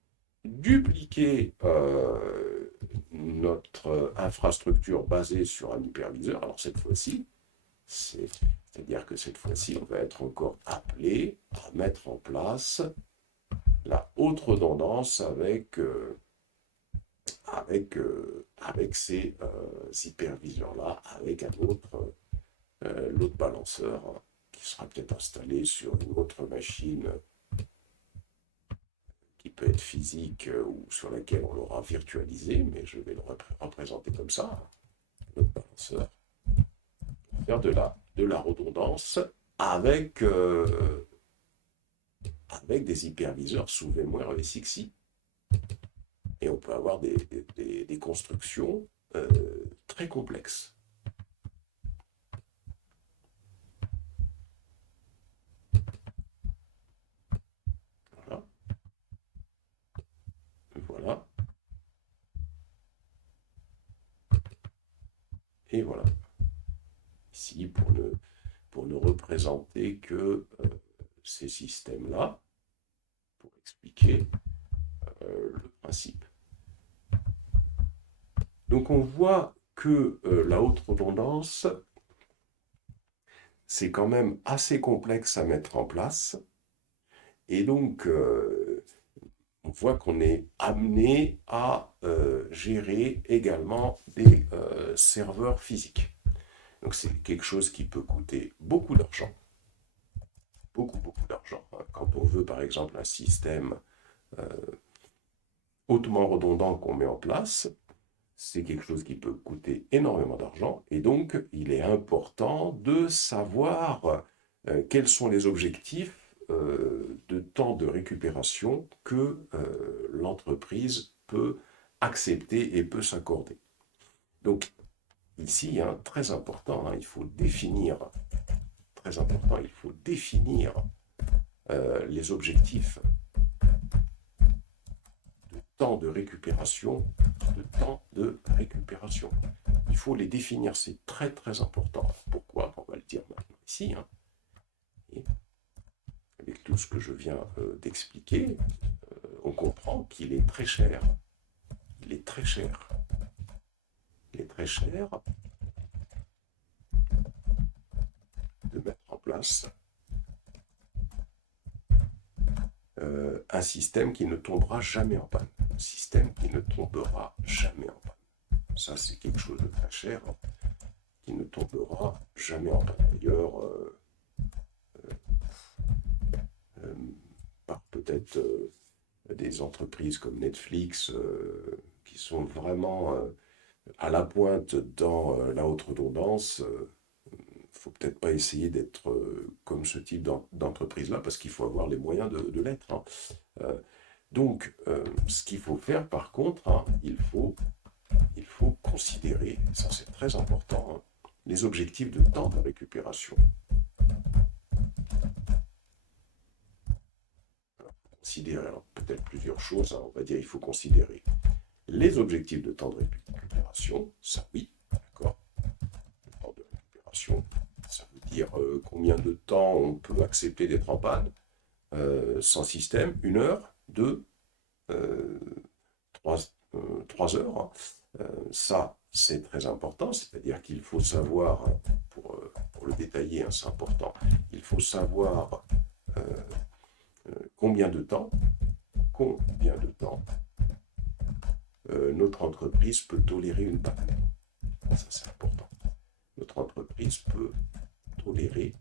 dupliquer notre infrastructure basée sur un hyperviseur. Alors cette fois-ci, c'est-à-dire que cette fois-ci, on va être encore appelé à mettre en place la haute redondance avec ces hyperviseurs-là, avec un autre load balancer qui sera peut-être installé sur une autre machine peut être physique ou sur laquelle on l'aura virtualisé, mais je vais le représenter comme ça, notre balanceur, pour faire de la redondance avec, avec des hyperviseurs sous VMware vSXI. Et on peut avoir des constructions très complexes. Voilà. Voilà. Et voilà. Ici, pour ne représenter que ces systèmes-là, pour expliquer le principe. Donc on voit que la haute redondance, c'est quand même assez complexe à mettre en place. Et donc, on voit qu'on est amené à gérer également des serveurs physiques. Donc c'est quelque chose qui peut coûter beaucoup d'argent. Beaucoup d'argent. Quand on veut par exemple un système hautement redondant qu'on met en place, c'est quelque chose qui peut coûter énormément d'argent. Et donc il est important de savoir quels sont les objectifs de temps de récupération que l'entreprise peut accepter et peut s'accorder. Donc ici, hein, très important, il faut définir, très important, il faut définir les objectifs de temps de récupération, Il faut les définir, c'est très important. Pourquoi? On va le dire maintenant ici. Hein. Et avec tout ce que je viens d'expliquer, on comprend qu'il est très cher. Il est très cher. Il est très cher de mettre en place un système qui ne tombera jamais en panne. Un système qui ne tombera jamais en panne. Ça, c'est quelque chose de très cher, hein, qui ne tombera jamais en panne. D'ailleurs, par peut-être des entreprises comme Netflix qui sont vraiment à la pointe dans la haute redondance, faut peut-être pas essayer d'être comme ce type d'entreprise-là, parce qu'il faut avoir les moyens de l'être. Hein. Donc, ce qu'il faut faire, par contre, hein, il faut considérer, ça c'est très important, hein, les objectifs de temps de récupération. Considérer peut-être plusieurs choses, hein, on va dire il faut considérer les objectifs de temps de récupération, ça oui, d'accord. Le temps de récupération, ça veut dire combien de temps on peut accepter d'être en panne sans système, 1 heure, 2, 3 heures. Ça, c'est très important, c'est-à-dire qu'il faut savoir, pour le détailler, hein, c'est important, il faut savoir combien de temps notre entreprise peut tolérer une panne. Ça, c'est important. Notre entreprise peut tolérer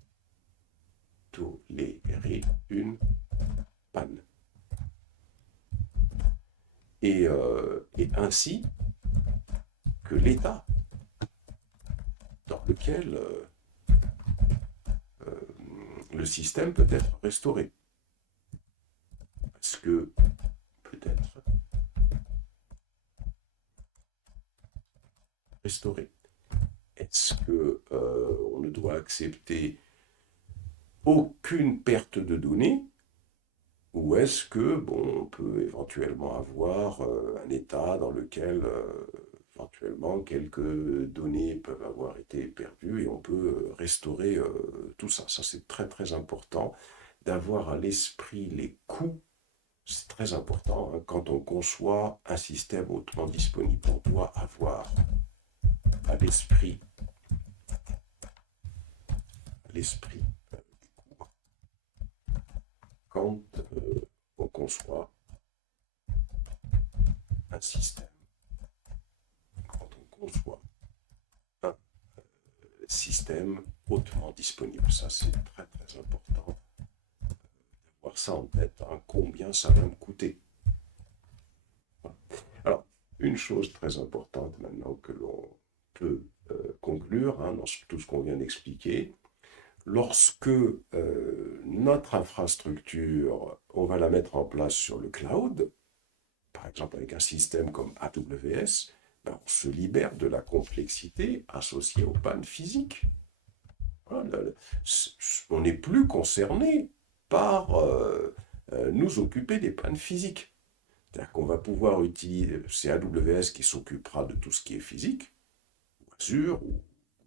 une panne. Et ainsi que l'état dans lequel le système peut être restauré. Parce que peut-être restauré. Est-ce que on ne doit accepter aucune perte de données, ou est-ce que on peut éventuellement avoir un état dans lequel éventuellement quelques données peuvent avoir été perdues et on peut restaurer tout ça. Ça, c'est très important d'avoir à l'esprit les coûts. C'est très important, hein, quand on conçoit un système hautement disponible. On doit avoir à l'esprit des coûts quand on conçoit un système. Quand on conçoit un système hautement disponible. Ça, c'est très important d'avoir ça en tête. Hein, combien ça va me coûter? une chose très importante maintenant que l'on peut conclure dans tout ce qu'on vient d'expliquer. Lorsque notre infrastructure, on va la mettre en place sur le cloud, par exemple avec un système comme AWS, ben, on se libère de la complexité associée aux pannes physiques. Voilà, on n'est plus concerné par nous occuper des pannes physiques. C'est-à-dire qu'on va pouvoir utiliser, c'est AWS qui s'occupera de tout ce qui est physique, ou Azure, ou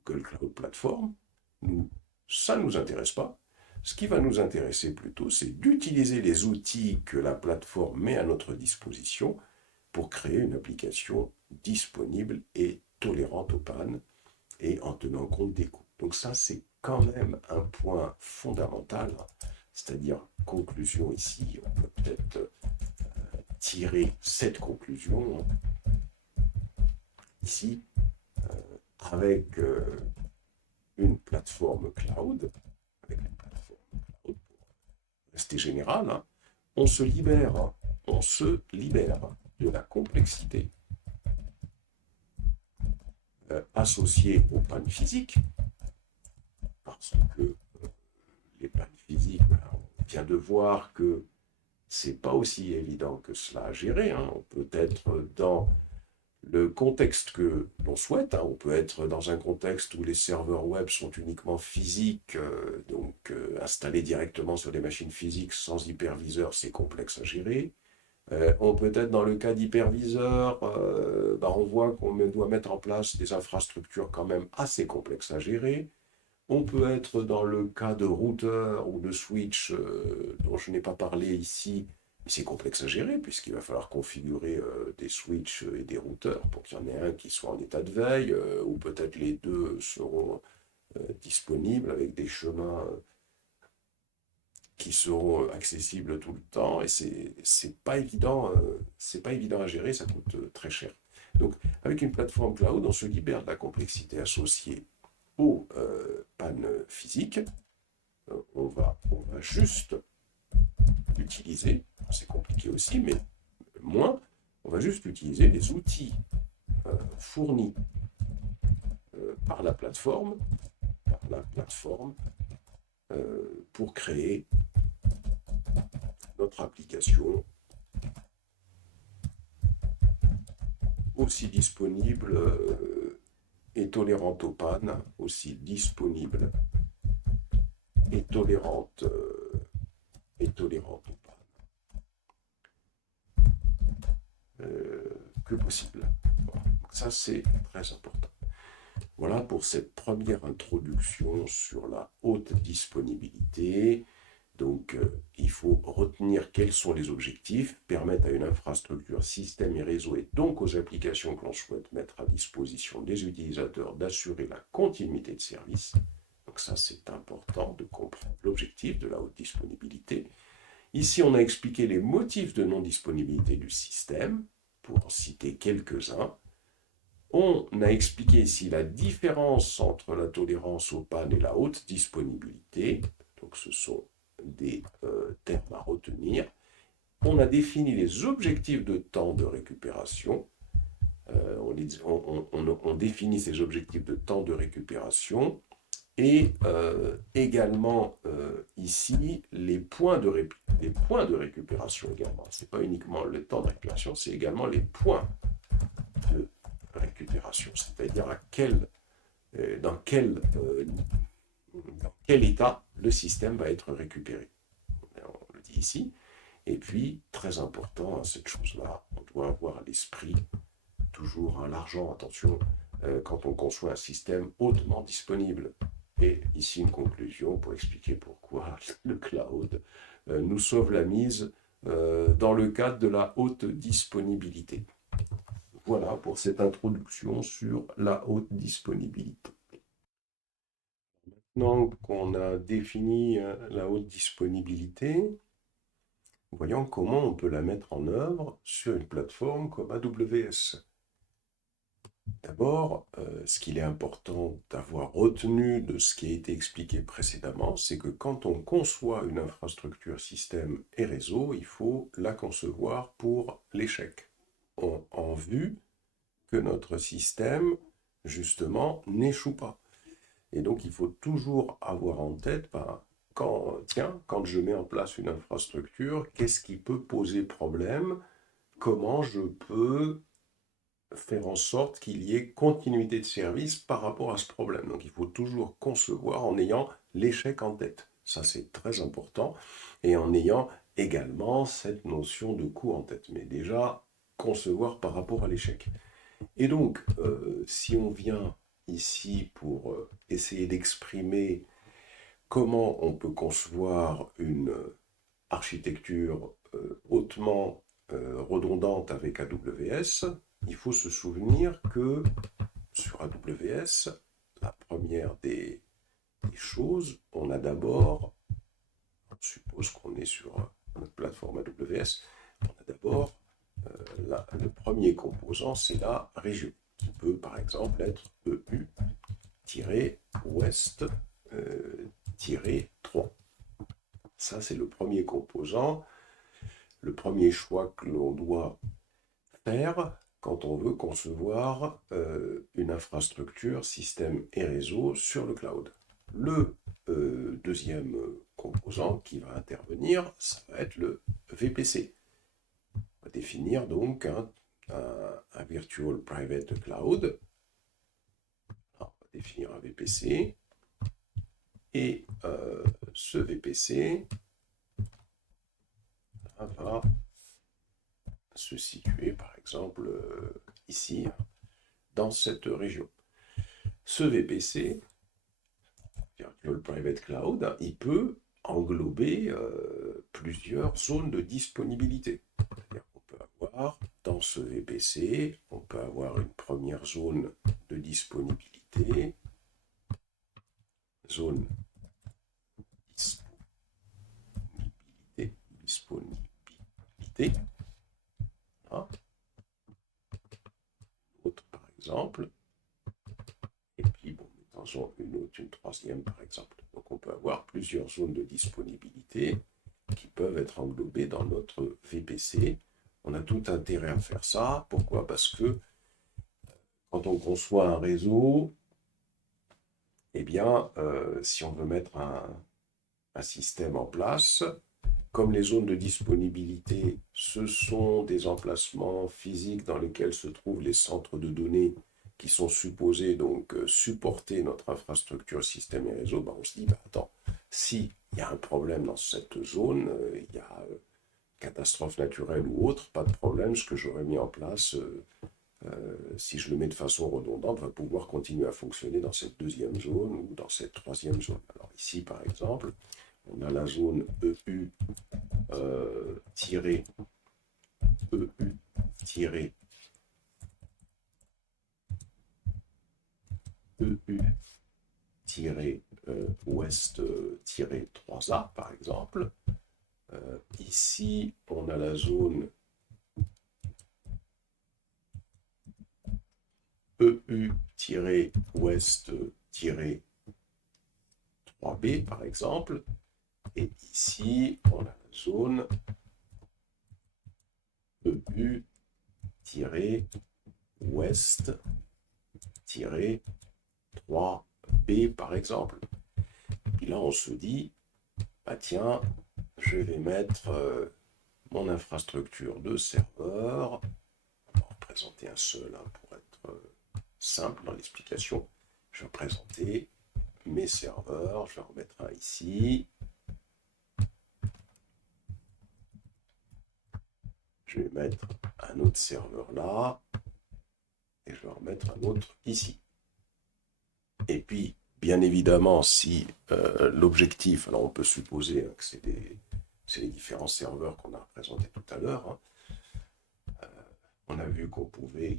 Google Cloud Platform. Nous, ça ne nous intéresse pas. Ce qui va nous intéresser plutôt, c'est d'utiliser les outils que la plateforme met à notre disposition pour créer une application disponible et tolérante aux pannes et en tenant compte des coûts. Donc ça, c'est quand même un point fondamental, c'est-à-dire conclusion ici, on peut peut-être tirer cette conclusion ici avec une plateforme cloud, pour rester général, on se libère de la complexité associée aux pannes physiques, parce que les pannes physiques, on vient de voir que c'est pas aussi évident que cela à gérer. On peut être dans le contexte que l'on souhaite. On peut être dans un contexte où les serveurs web sont uniquement physiques, donc installés directement sur des machines physiques sans hyperviseur, c'est complexe à gérer. On peut être dans le cas d'hyperviseur, on voit qu'on doit mettre en place des infrastructures quand même assez complexes à gérer. On peut être dans le cas de routeur ou de switch dont je n'ai pas parlé ici, mais c'est complexe à gérer puisqu'il va falloir configurer des switches et des routeurs pour qu'il y en ait un qui soit en état de veille, ou peut-être les deux seront disponibles avec des chemins qui seront accessibles tout le temps, et c'est pas évident à gérer, ça coûte très cher. Donc avec une plateforme cloud, on se libère de la complexité associée aux pannes physiques. On va juste utiliser, c'est compliqué aussi, mais moins, on va juste utiliser les outils fournis par la plateforme pour créer notre application aussi disponible et tolérante aux pannes, aussi disponible et tolérante aux pannes que possible. Voilà. Ça, c'est très important. Voilà pour cette première introduction sur la haute disponibilité. Donc, il faut retenir quels sont les objectifs, permettre à une infrastructure, système et réseau, et donc aux applications que l'on souhaite mettre à disposition des utilisateurs, d'assurer la continuité de service. Donc ça, c'est important de comprendre l'objectif de la haute disponibilité. Ici, on a expliqué les motifs de non-disponibilité du système, pour en citer quelques-uns. On a expliqué ici la différence entre la tolérance aux pannes et la haute disponibilité. Donc ce sont des termes à retenir. On a défini les objectifs de temps de récupération. On définit ces objectifs de temps de récupération et également ici les points de récupération également. Ce n'est pas uniquement le temps de récupération, c'est également les points de récupération, c'est-à-dire dans quel état le système va être récupéré. On le dit ici. Et puis, très important, cette chose-là, on doit avoir à l'esprit toujours l'argent, attention, quand on conçoit un système hautement disponible. Et ici, une conclusion pour expliquer pourquoi le cloud nous sauve la mise dans le cadre de la haute disponibilité. Voilà pour cette introduction sur la haute disponibilité. Maintenant qu'on a défini la haute disponibilité, voyons comment on peut la mettre en œuvre sur une plateforme comme AWS. D'abord, ce qu'il est important d'avoir retenu de ce qui a été expliqué précédemment, c'est que quand on conçoit une infrastructure système et réseau, il faut la concevoir pour l'échec, en vue que notre système, justement, n'échoue pas. Et donc, il faut toujours avoir en tête, quand je mets en place une infrastructure, qu'est-ce qui peut poser problème? Comment je peux faire en sorte qu'il y ait continuité de service par rapport à ce problème. Donc il faut toujours concevoir en ayant l'échec en tête. Ça c'est très important. Et en ayant également cette notion de coût en tête. Mais déjà, concevoir par rapport à l'échec. Et donc, si on vient ici pour essayer d'exprimer comment on peut concevoir une architecture hautement redondante avec AWS, il faut se souvenir que sur AWS, la première des choses, on a d'abord, on suppose qu'on est sur notre plateforme AWS, on a d'abord le premier composant, c'est la région, qui peut par exemple être EU-Ouest-3. Ça, c'est le premier composant, le premier choix que l'on doit faire quand on veut concevoir une infrastructure, système et réseau sur le cloud. Le deuxième composant qui va intervenir, ça va être le VPC. On va définir donc un Virtual Private Cloud. Alors, on va définir un VPC. Et ce VPC va se situer, par exemple, ici, dans cette région. Ce VPC, Virtual Private Cloud, il peut englober plusieurs zones de disponibilité. C'est-à-dire qu'on peut avoir, dans ce VPC, on peut avoir une première zone de disponibilité, zone disponibilité, hein, autre par exemple, et puis bon, une autre, une troisième par exemple. Donc on peut avoir plusieurs zones de disponibilité qui peuvent être englobées dans notre VPC. On a tout intérêt à faire ça. Pourquoi? Parce que quand on conçoit un réseau, eh bien, si on veut mettre un système en place, comme les zones de disponibilité, ce sont des emplacements physiques dans lesquels se trouvent les centres de données qui sont supposés donc supporter notre infrastructure, système et réseau, on se dit, attends, s'il y a un problème dans cette zone, il y a catastrophe naturelle ou autre, pas de problème, ce que j'aurais mis en place, si je le mets de façon redondante, va pouvoir continuer à fonctionner dans cette deuxième zone ou dans cette troisième zone. Alors ici, par exemple, on a la zone EU Ouest-3A, par exemple. Ici, on a la zone EU-Ouest-3B, par exemple. Et ici, on a la zone EU-Ouest-3B, par exemple. Et là, on se dit, tiens, je vais mettre mon infrastructure de serveur. On va en représenter un seul pour être simple dans l'explication. Je vais représenter mes serveurs. Je vais en remettre un ici. Je vais mettre un autre serveur là. Et je vais en remettre un autre ici. Et puis, bien évidemment, si l'objectif, alors on peut supposer que c'est les différents serveurs qu'on a représentés tout à l'heure. On a vu qu'on pouvait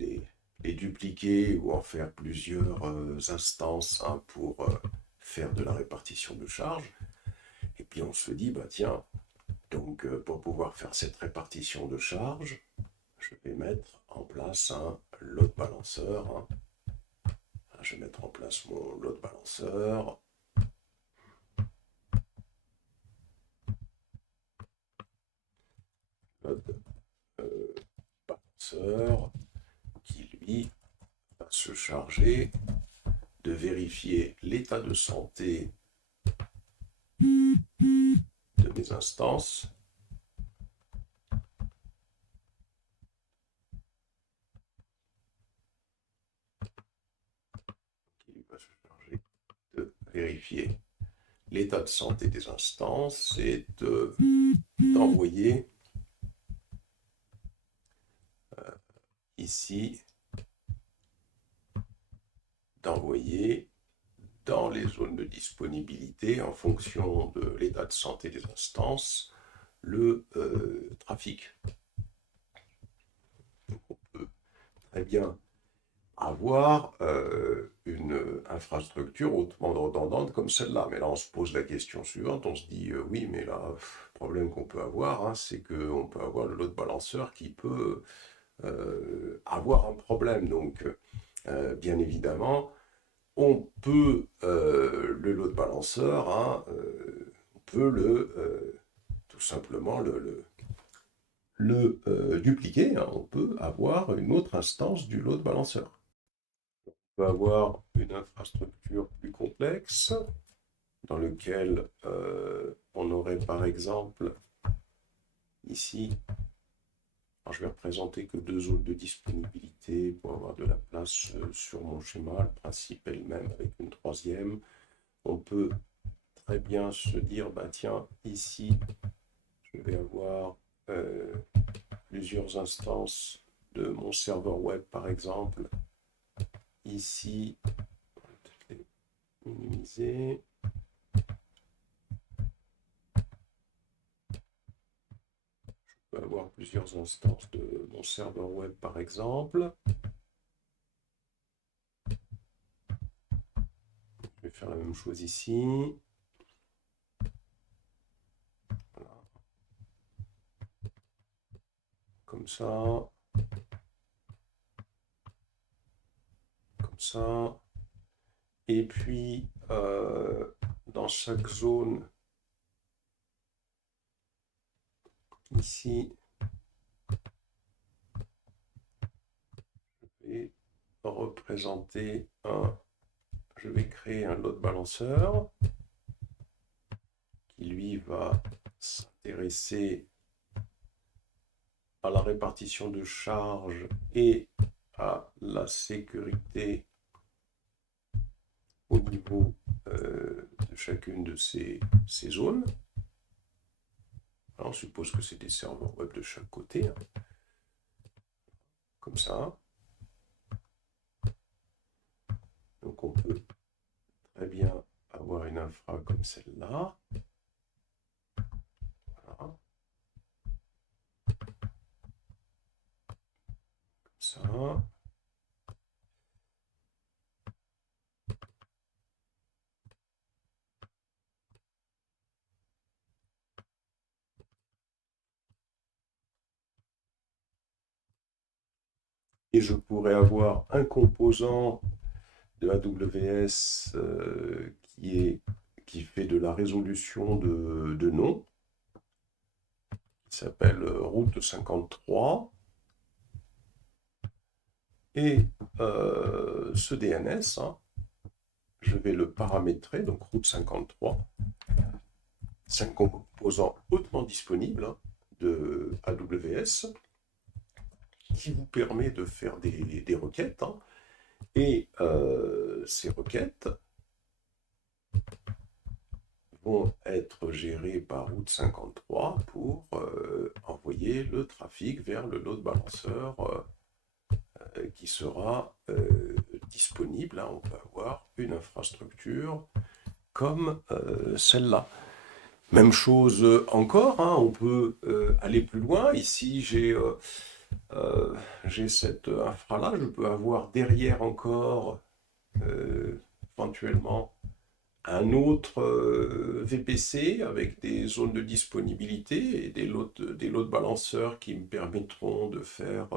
les dupliquer ou en faire plusieurs instances pour faire de la répartition de charges. Et puis on se dit, tiens, donc pour pouvoir faire cette répartition de charges, je vais mettre en place un load balancer. Je vais mettre en place mon load balancer. Load balancer qui lui se charger de vérifier l'état de santé de mes instances. Il va se charger de vérifier l'état de santé des instances et d'envoyer ici, d'envoyer dans les zones de disponibilité, en fonction de l'état de santé des instances, le trafic. Donc on peut très bien avoir une infrastructure hautement redondante comme celle-là. Mais là, on se pose la question suivante, on se dit, oui, mais là, le problème qu'on peut avoir, hein, c'est qu'on peut avoir le load balanceur qui peut avoir un problème. Donc, bien évidemment, on peut, le load balanceur, hein, on peut tout simplement le dupliquer, hein. On peut avoir une autre instance du load balancer. On peut avoir une infrastructure plus complexe dans lequel on aurait par exemple ici, alors je vais représenter que 2 zones de disponibilité pour avoir de la place sur mon schéma. Le principe est le même avec une troisième. On peut très bien se dire, bah tiens, ici, je vais avoir plusieurs instances de mon serveur web, par exemple. Ici, on va peut-être les minimiser. Je peux avoir plusieurs instances de mon serveur web, par exemple. Je vais faire la même chose ici. Voilà. Comme ça. Comme ça. Et puis, dans chaque zone, ici, je vais représenter je vais créer un load balancer qui lui va s'intéresser à la répartition de charges et à la sécurité au niveau de chacune de ces zones. Alors, on suppose que c'est des serveurs web de chaque côté, hein, comme ça. Donc on peut très bien avoir une infra comme celle-là. Voilà. Comme ça. Et je pourrais avoir un composant de AWS qui fait de la résolution de noms, qui s'appelle route 53. Et ce DNS, hein, je vais le paramétrer, donc route 53. C'est un composant hautement disponible, hein, de AWS qui vous permet de faire des requêtes, hein, et ces requêtes vont être gérées par route 53 pour envoyer le trafic vers le load balancer qui sera disponible, hein. On peut avoir une infrastructure comme celle-là. Même chose encore, hein, on peut aller plus loin. Ici, j'ai cette infra-là. Je peux avoir derrière encore éventuellement un autre VPC avec des zones de disponibilité et des load balanceurs qui me permettront de faire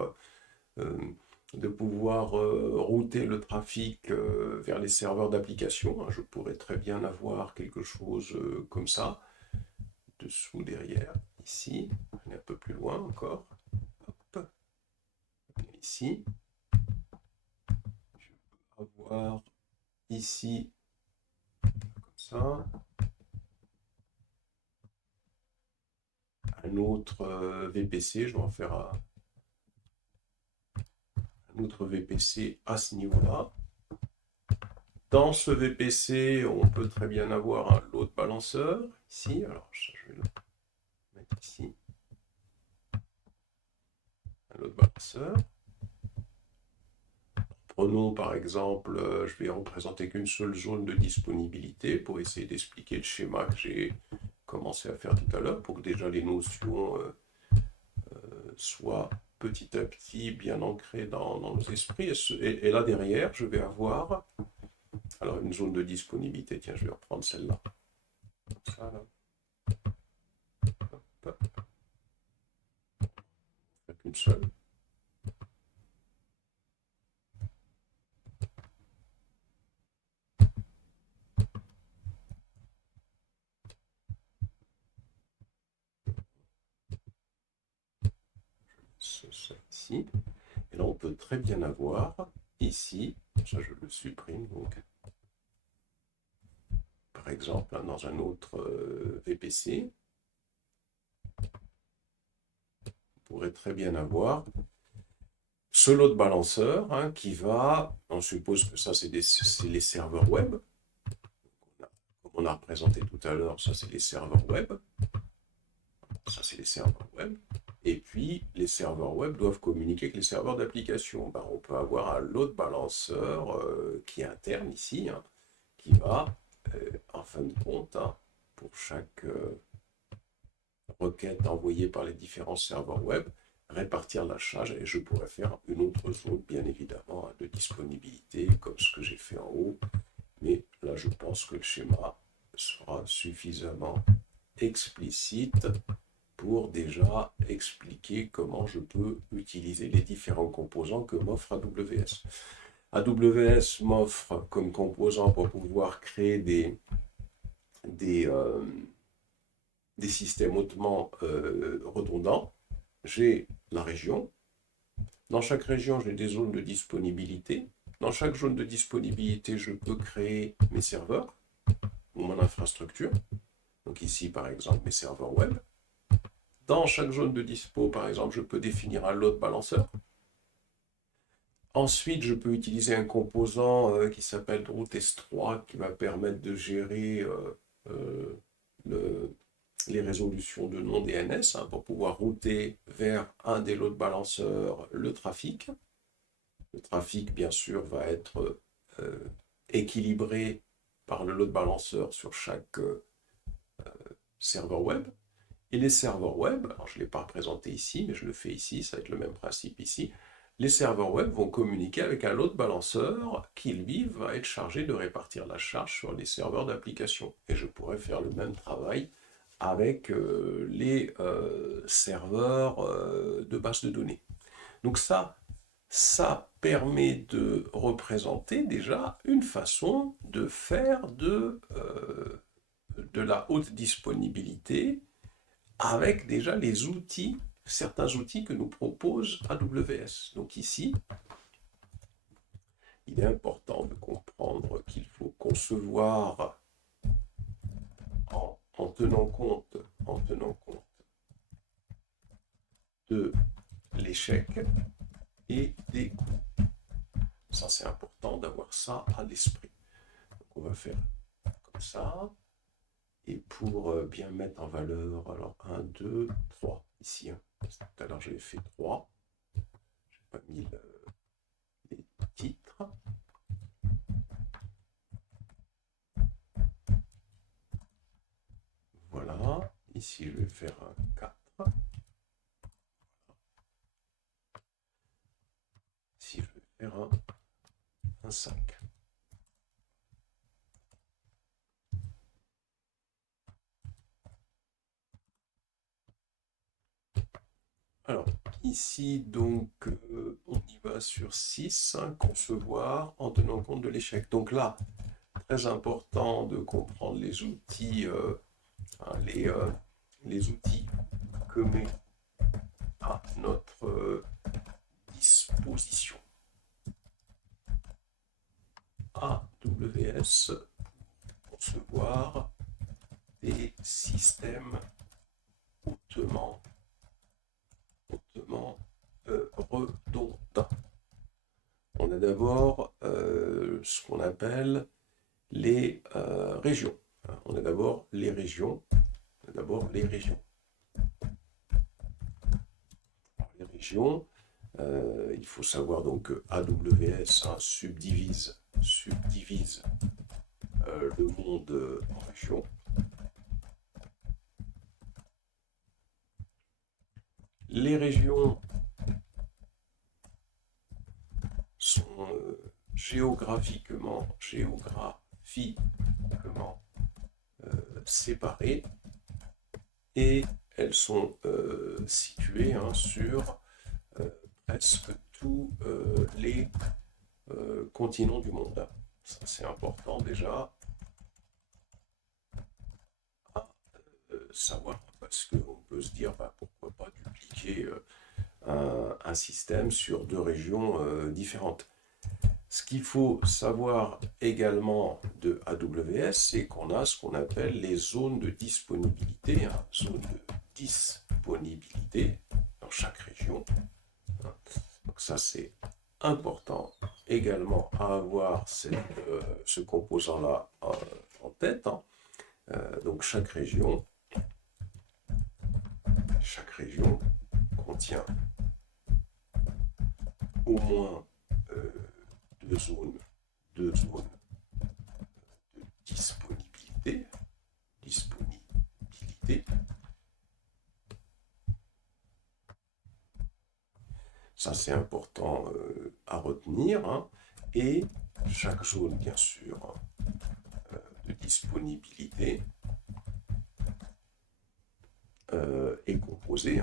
de pouvoir router le trafic vers les serveurs d'application. Je pourrais très bien avoir quelque chose comme ça, dessous, derrière, ici. On est un peu plus loin encore. Hop. Ici. Je avoir ici, comme ça, un autre VPC. Je vais en faire un autre VPC à ce niveau-là. Dans ce VPC, on peut très bien avoir un load balanceur ici. Alors, je vais le mettre ici. Un load balanceur. Prenons par exemple, je vais représenter qu'une seule zone de disponibilité pour essayer d'expliquer le schéma que j'ai commencé à faire tout à l'heure, pour que déjà les notions soient petit à petit bien ancrées dans nos esprits. Et là derrière, je vais avoir alors une zone de disponibilité. Tiens, je vais reprendre celle-là. Ça, là. Hop. Une seule. Ça ici. Et là, on peut très bien avoir ici, ça je le supprime donc, par exemple, dans un autre VPC, on pourrait très bien avoir ce load balanceur qui va, on suppose que ça c'est les serveurs web, comme on a représenté tout à l'heure, ça c'est les serveurs web, ça c'est les serveurs web, et puis les serveurs web doivent communiquer avec les serveurs d'application. Ben, on peut avoir un load balanceur qui est interne ici, qui va, en fin de compte, pour chaque requête envoyée par les différents serveurs web, répartir la charge, et je pourrais faire une autre zone, bien évidemment, de disponibilité, comme ce que j'ai fait en haut. Mais là, je pense que le schéma sera suffisamment explicite pour déjà expliquer comment je peux utiliser les différents composants que m'offre AWS. AWS m'offre comme composant pour pouvoir créer des systèmes hautement redondants. J'ai la région. Dans chaque région, j'ai des zones de disponibilité. Dans chaque zone de disponibilité, je peux créer mes serveurs ou mon infrastructure. Donc ici, par exemple, mes serveurs web. Dans chaque zone de dispo, par exemple, je peux définir un load balancer. Ensuite, je peux utiliser un composant qui s'appelle route S3 qui va permettre de gérer les résolutions de noms DNS pour pouvoir router vers un des load balancers le trafic. Le trafic, bien sûr, va être équilibré par le load balancer sur chaque serveur web. Et les serveurs web, alors je ne l'ai pas représenté ici, mais je le fais ici, ça va être le même principe ici. Les serveurs web vont communiquer avec un load balancer qui, lui, va être chargé de répartir la charge sur les serveurs d'application. Et je pourrais faire le même travail avec les serveurs de base de données. Donc ça permet de représenter déjà une façon de faire de la haute disponibilité avec déjà les outils, certains outils que nous propose AWS. Donc ici, il est important de comprendre qu'il faut concevoir en tenant compte de l'échec et des coûts. Ça, c'est important d'avoir ça à l'esprit. Donc on va faire comme ça. Et pour bien mettre en valeur, alors 1, 2, 3, ici. Tout à l'heure, j'avais fait 3. Je n'ai pas mis les titres. Voilà. Ici, je vais faire un 4. Ici, je vais faire un 5. Alors, ici, donc, on y va sur 6, concevoir en tenant compte de l'échec. Donc là, très important de comprendre les outils, les outils que met à notre disposition. AWS pour concevoir des systèmes hautement redondants. On a d'abord ce qu'on appelle les régions. On a d'abord les régions. Les régions, il faut savoir donc que AWS subdivise le monde en régions. Les régions sont géographiquement séparées et elles sont situées sur presque tous les continents du monde. Ça, c'est important déjà à savoir, parce qu'on peut se dire pourquoi pas dupliquer un système sur deux régions différentes. Ce qu'il faut savoir également de AWS, c'est qu'on a ce qu'on appelle les zones de disponibilité, zones de disponibilité dans chaque région. Donc ça, c'est important également à avoir ce composant-là en tête. Donc chaque région contient au moins deux zones de disponibilité. Ça, c'est important à retenir. Et chaque zone, bien sûr, de disponibilité est composée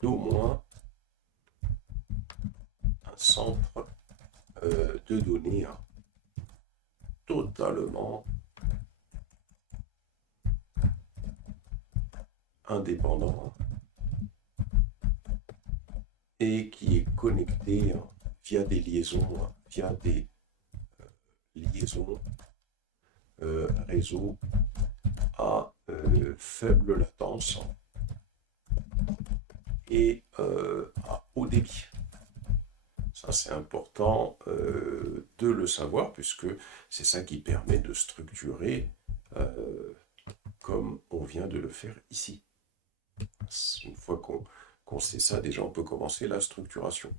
d'au moins un centre de données totalement indépendant et qui est connecté via des liaisons, réseau à faible latence et à haut débit. Ça, c'est important de le savoir, puisque c'est ça qui permet de structurer comme on vient de le faire ici. Une fois qu'on sait ça, déjà, on peut commencer la structuration.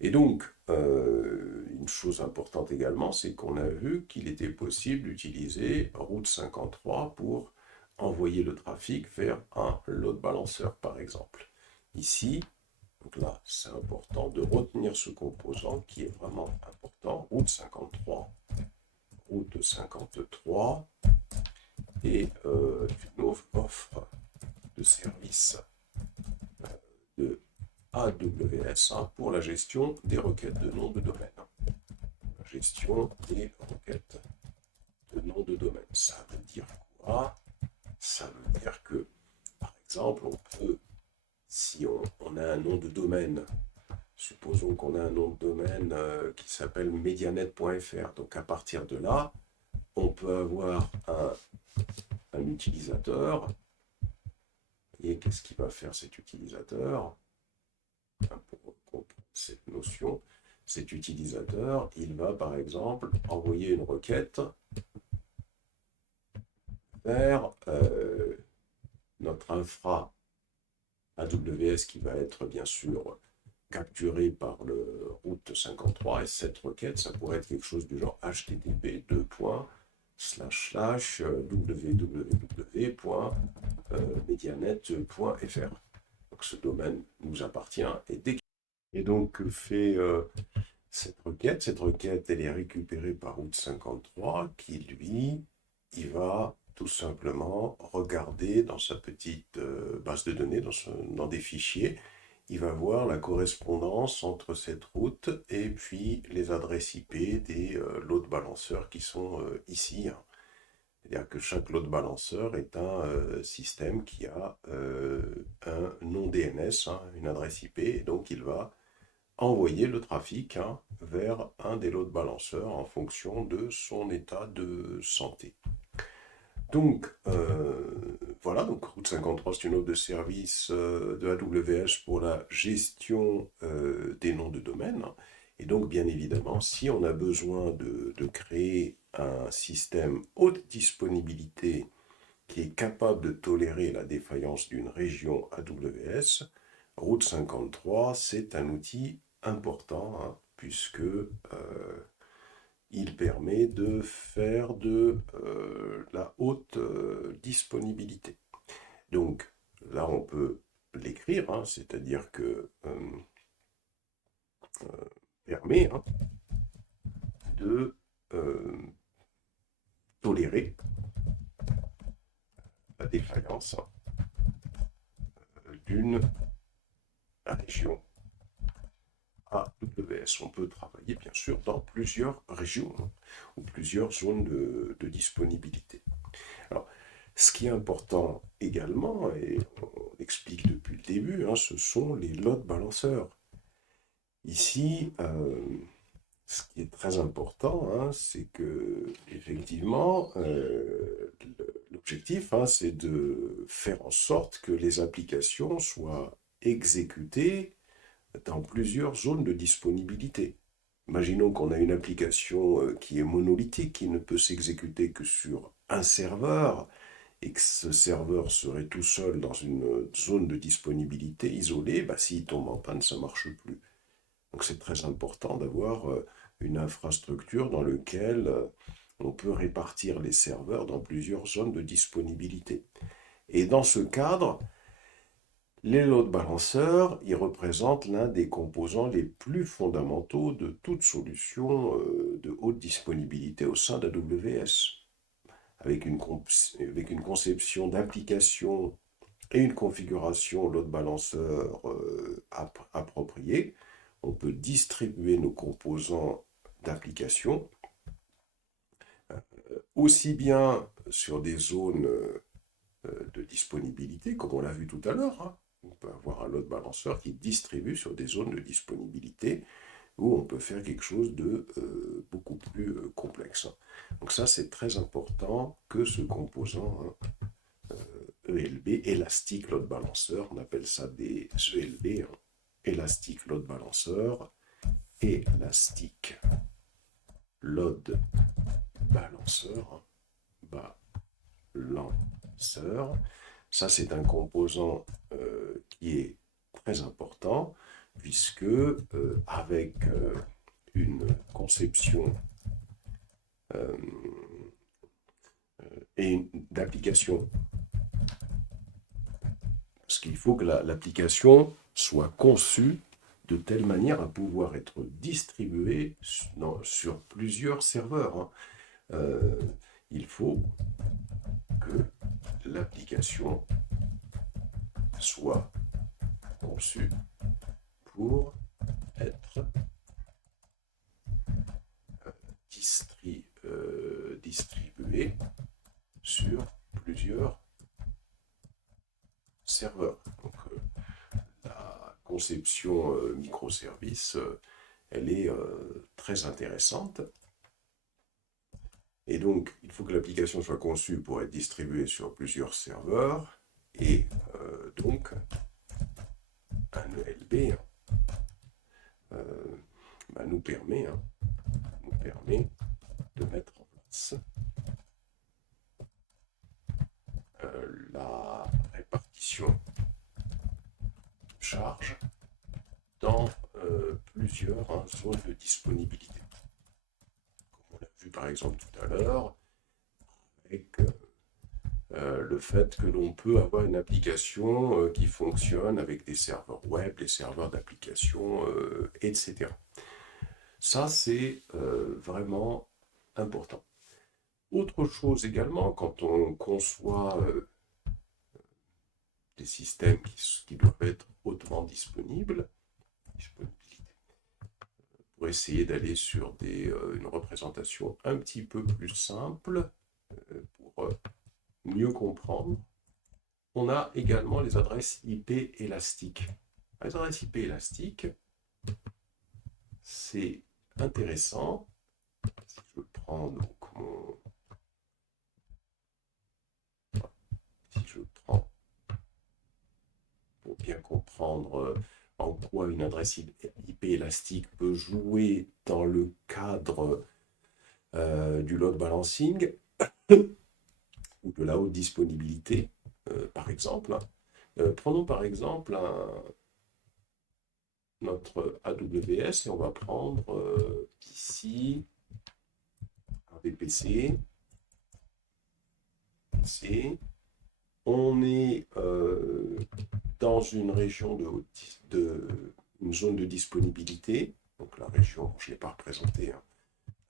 Et donc, une chose importante également, c'est qu'on a vu qu'il était possible d'utiliser Route 53 pour envoyer le trafic vers un load balancer, par exemple. Ici, donc là, c'est important de retenir ce composant qui est vraiment important. Route 53 et une offre de service de AWS pour la gestion des requêtes de nom de domaine. La gestion des requêtes de nom de domaine. Ça veut dire quoi? Ça veut dire que, par exemple, on peut, si on a un nom de domaine, supposons qu'on a un nom de domaine qui s'appelle medianet.fr. Donc à partir de là, on peut avoir un utilisateur. Et qu'est-ce qu'il va faire cet utilisateur? Pour comprendre cette notion, cet utilisateur, il va par exemple envoyer une requête vers notre infra AWS qui va être bien sûr capturée par le route 53, et cette requête, ça pourrait être quelque chose du genre http://www.medianet.fr. Donc ce domaine nous appartient et donc fait cette requête. Cette requête, elle est récupérée par route 53 qui, lui, il va tout simplement regarder dans sa petite base de données, dans des fichiers, il va voir la correspondance entre cette route et puis les adresses IP des load balanceurs qui sont ici. C'est-à-dire que chaque load balancer est un système qui a un nom DNS, une adresse IP, et donc il va envoyer le trafic vers un des load balanceurs en fonction de son état de santé. Donc, voilà, donc Route 53, c'est une offre de service de AWS pour la gestion des noms de domaine. Et donc, bien évidemment, si on a besoin de créer un système haute disponibilité qui est capable de tolérer la défaillance d'une région AWS, Route 53, c'est un outil important, puisque il permet de faire de la haute disponibilité. Donc là, on peut l'écrire, c'est-à-dire que permet de tolérer la défaillance d'une région AWS. On peut travailler bien sûr dans plusieurs régions ou plusieurs zones de disponibilité. Alors, ce qui est important également, et on l'explique depuis le début, ce sont les load balanceurs. Ici, ce qui est très important, c'est que effectivement, l'objectif, c'est de faire en sorte que les applications soient exécutées dans plusieurs zones de disponibilité. Imaginons qu'on a une application qui est monolithique, qui ne peut s'exécuter que sur un serveur, et que ce serveur serait tout seul dans une zone de disponibilité isolée, s'il tombe en panne, ça ne marche plus. Donc c'est très important d'avoir une infrastructure dans laquelle on peut répartir les serveurs dans plusieurs zones de disponibilité. Et dans ce cadre, les load balanceurs, ils représentent l'un des composants les plus fondamentaux de toute solution de haute disponibilité au sein d'AWS. Avec une conception d'application et une configuration load balancer appropriée, on peut distribuer nos composants d'application aussi bien sur des zones de disponibilité, comme on l'a vu tout à l'heure. On peut avoir un load balancer qui distribue sur des zones de disponibilité où on peut faire quelque chose de beaucoup plus complexe. Donc ça, c'est très important que ce composant ELB, Elastic Load Balancer, on appelle ça des ELB, Elastic Load Balancer, Elastic Load Balancer, ça c'est un composant qui est très important, puisque avec une conception et d'application, parce qu'il faut que l'application soit conçue de telle manière à pouvoir être distribuée sur plusieurs serveurs. Il faut que l'application soit conçue pour être distribuée sur plusieurs serveurs. Donc, la conception microservice, elle est très intéressante. Et donc, il faut que l'application soit conçue pour être distribuée sur plusieurs serveurs. Et donc, un ELB nous permet de mettre en place la répartition de charge dans plusieurs zones de disponibilité. Comme on l'a vu par exemple tout à l'heure, avec le fait que l'on peut avoir une application qui fonctionne avec des serveurs web, des serveurs d'application, etc. Ça, c'est vraiment important. Autre chose également, quand on conçoit des systèmes qui doivent être hautement disponibles, pour essayer d'aller sur une représentation un petit peu plus simple, pour mieux comprendre, on a également les adresses IP élastiques. Les adresses IP élastiques, c'est intéressant. Si je prends donc si je prends pour bien comprendre en quoi une adresse IP élastique peut jouer dans le cadre du load balancing ou de la haute disponibilité, par exemple. Prenons par exemple notre AWS et on va prendre ici un VPC. On est dans une région une zone de disponibilité. Donc la région, je ne l'ai pas représentée. Hein.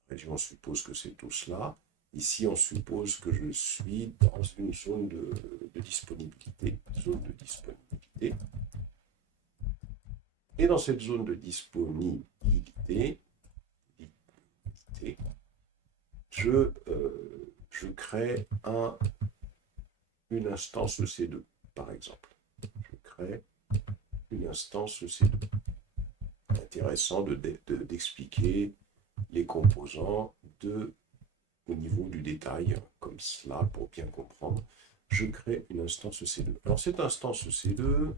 La région, on suppose que c'est tout cela. Ici, on suppose que je suis dans une zone de disponibilité. Zone de disponibilité. Et dans cette zone de disponibilité, je crée une instance EC2, par exemple. Je crée une instance EC2. Intéressant d'expliquer les composants au niveau du détail, comme cela, pour bien comprendre. Je crée une instance EC2. Alors cette instance EC2,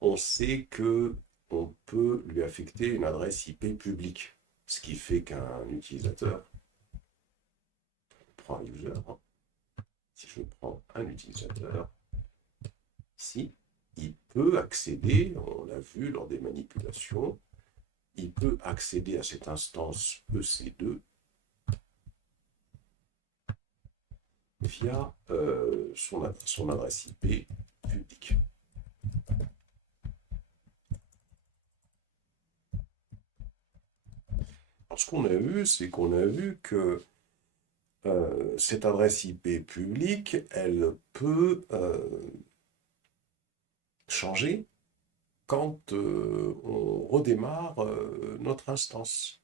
on sait que on peut lui affecter une adresse IP publique, ce qui fait qu'un utilisateur, on prend un user, hein, si je prends un utilisateur, ici, il peut accéder, on l'a vu lors des manipulations, il peut accéder à cette instance EC2 via son adresse IP publique. Alors, ce qu'on a vu, c'est qu'on a vu que cette adresse IP publique, elle peut changer quand on redémarre notre instance.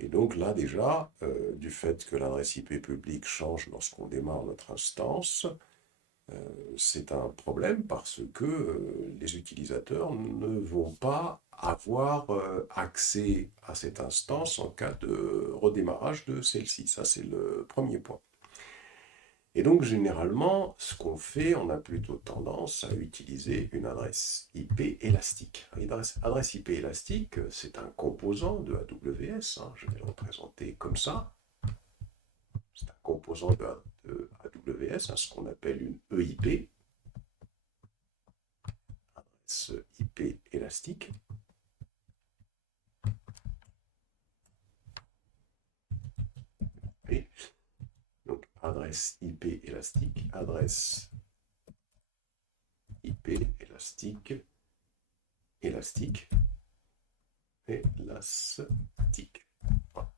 Et donc là déjà, du fait que l'adresse IP publique change lorsqu'on démarre notre instance, c'est un problème parce que les utilisateurs ne vont pas avoir accès à cette instance en cas de redémarrage de celle-ci. Ça, c'est le premier point. Et donc, généralement, ce qu'on fait, on a plutôt tendance à utiliser une adresse IP élastique. Adresse IP élastique, c'est un composant de AWS. Hein, je vais le représenter comme ça. C'est un composant de AWS, hein, ce qu'on appelle une EIP. Adresse IP élastique. Et donc, adresse IP élastique, adresse IP élastique, élastique. Voilà.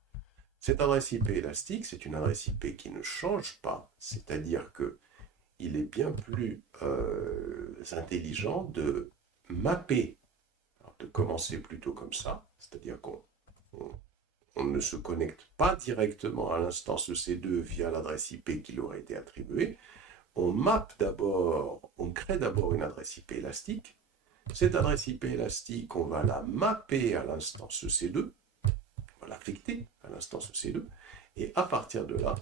Cette adresse IP élastique, c'est une adresse IP qui ne change pas, c'est-à-dire qu'il est bien plus intelligent de mapper, alors de commencer plutôt comme ça, c'est-à-dire qu'on ne se connecte pas directement à l'instance EC2 via l'adresse IP qui lui aurait été attribuée. On mappe d'abord, on crée d'abord une adresse IP élastique. Cette adresse IP élastique, on va la mapper à l'instance EC2, on va l'affecter à l'instance EC2, et à partir de là,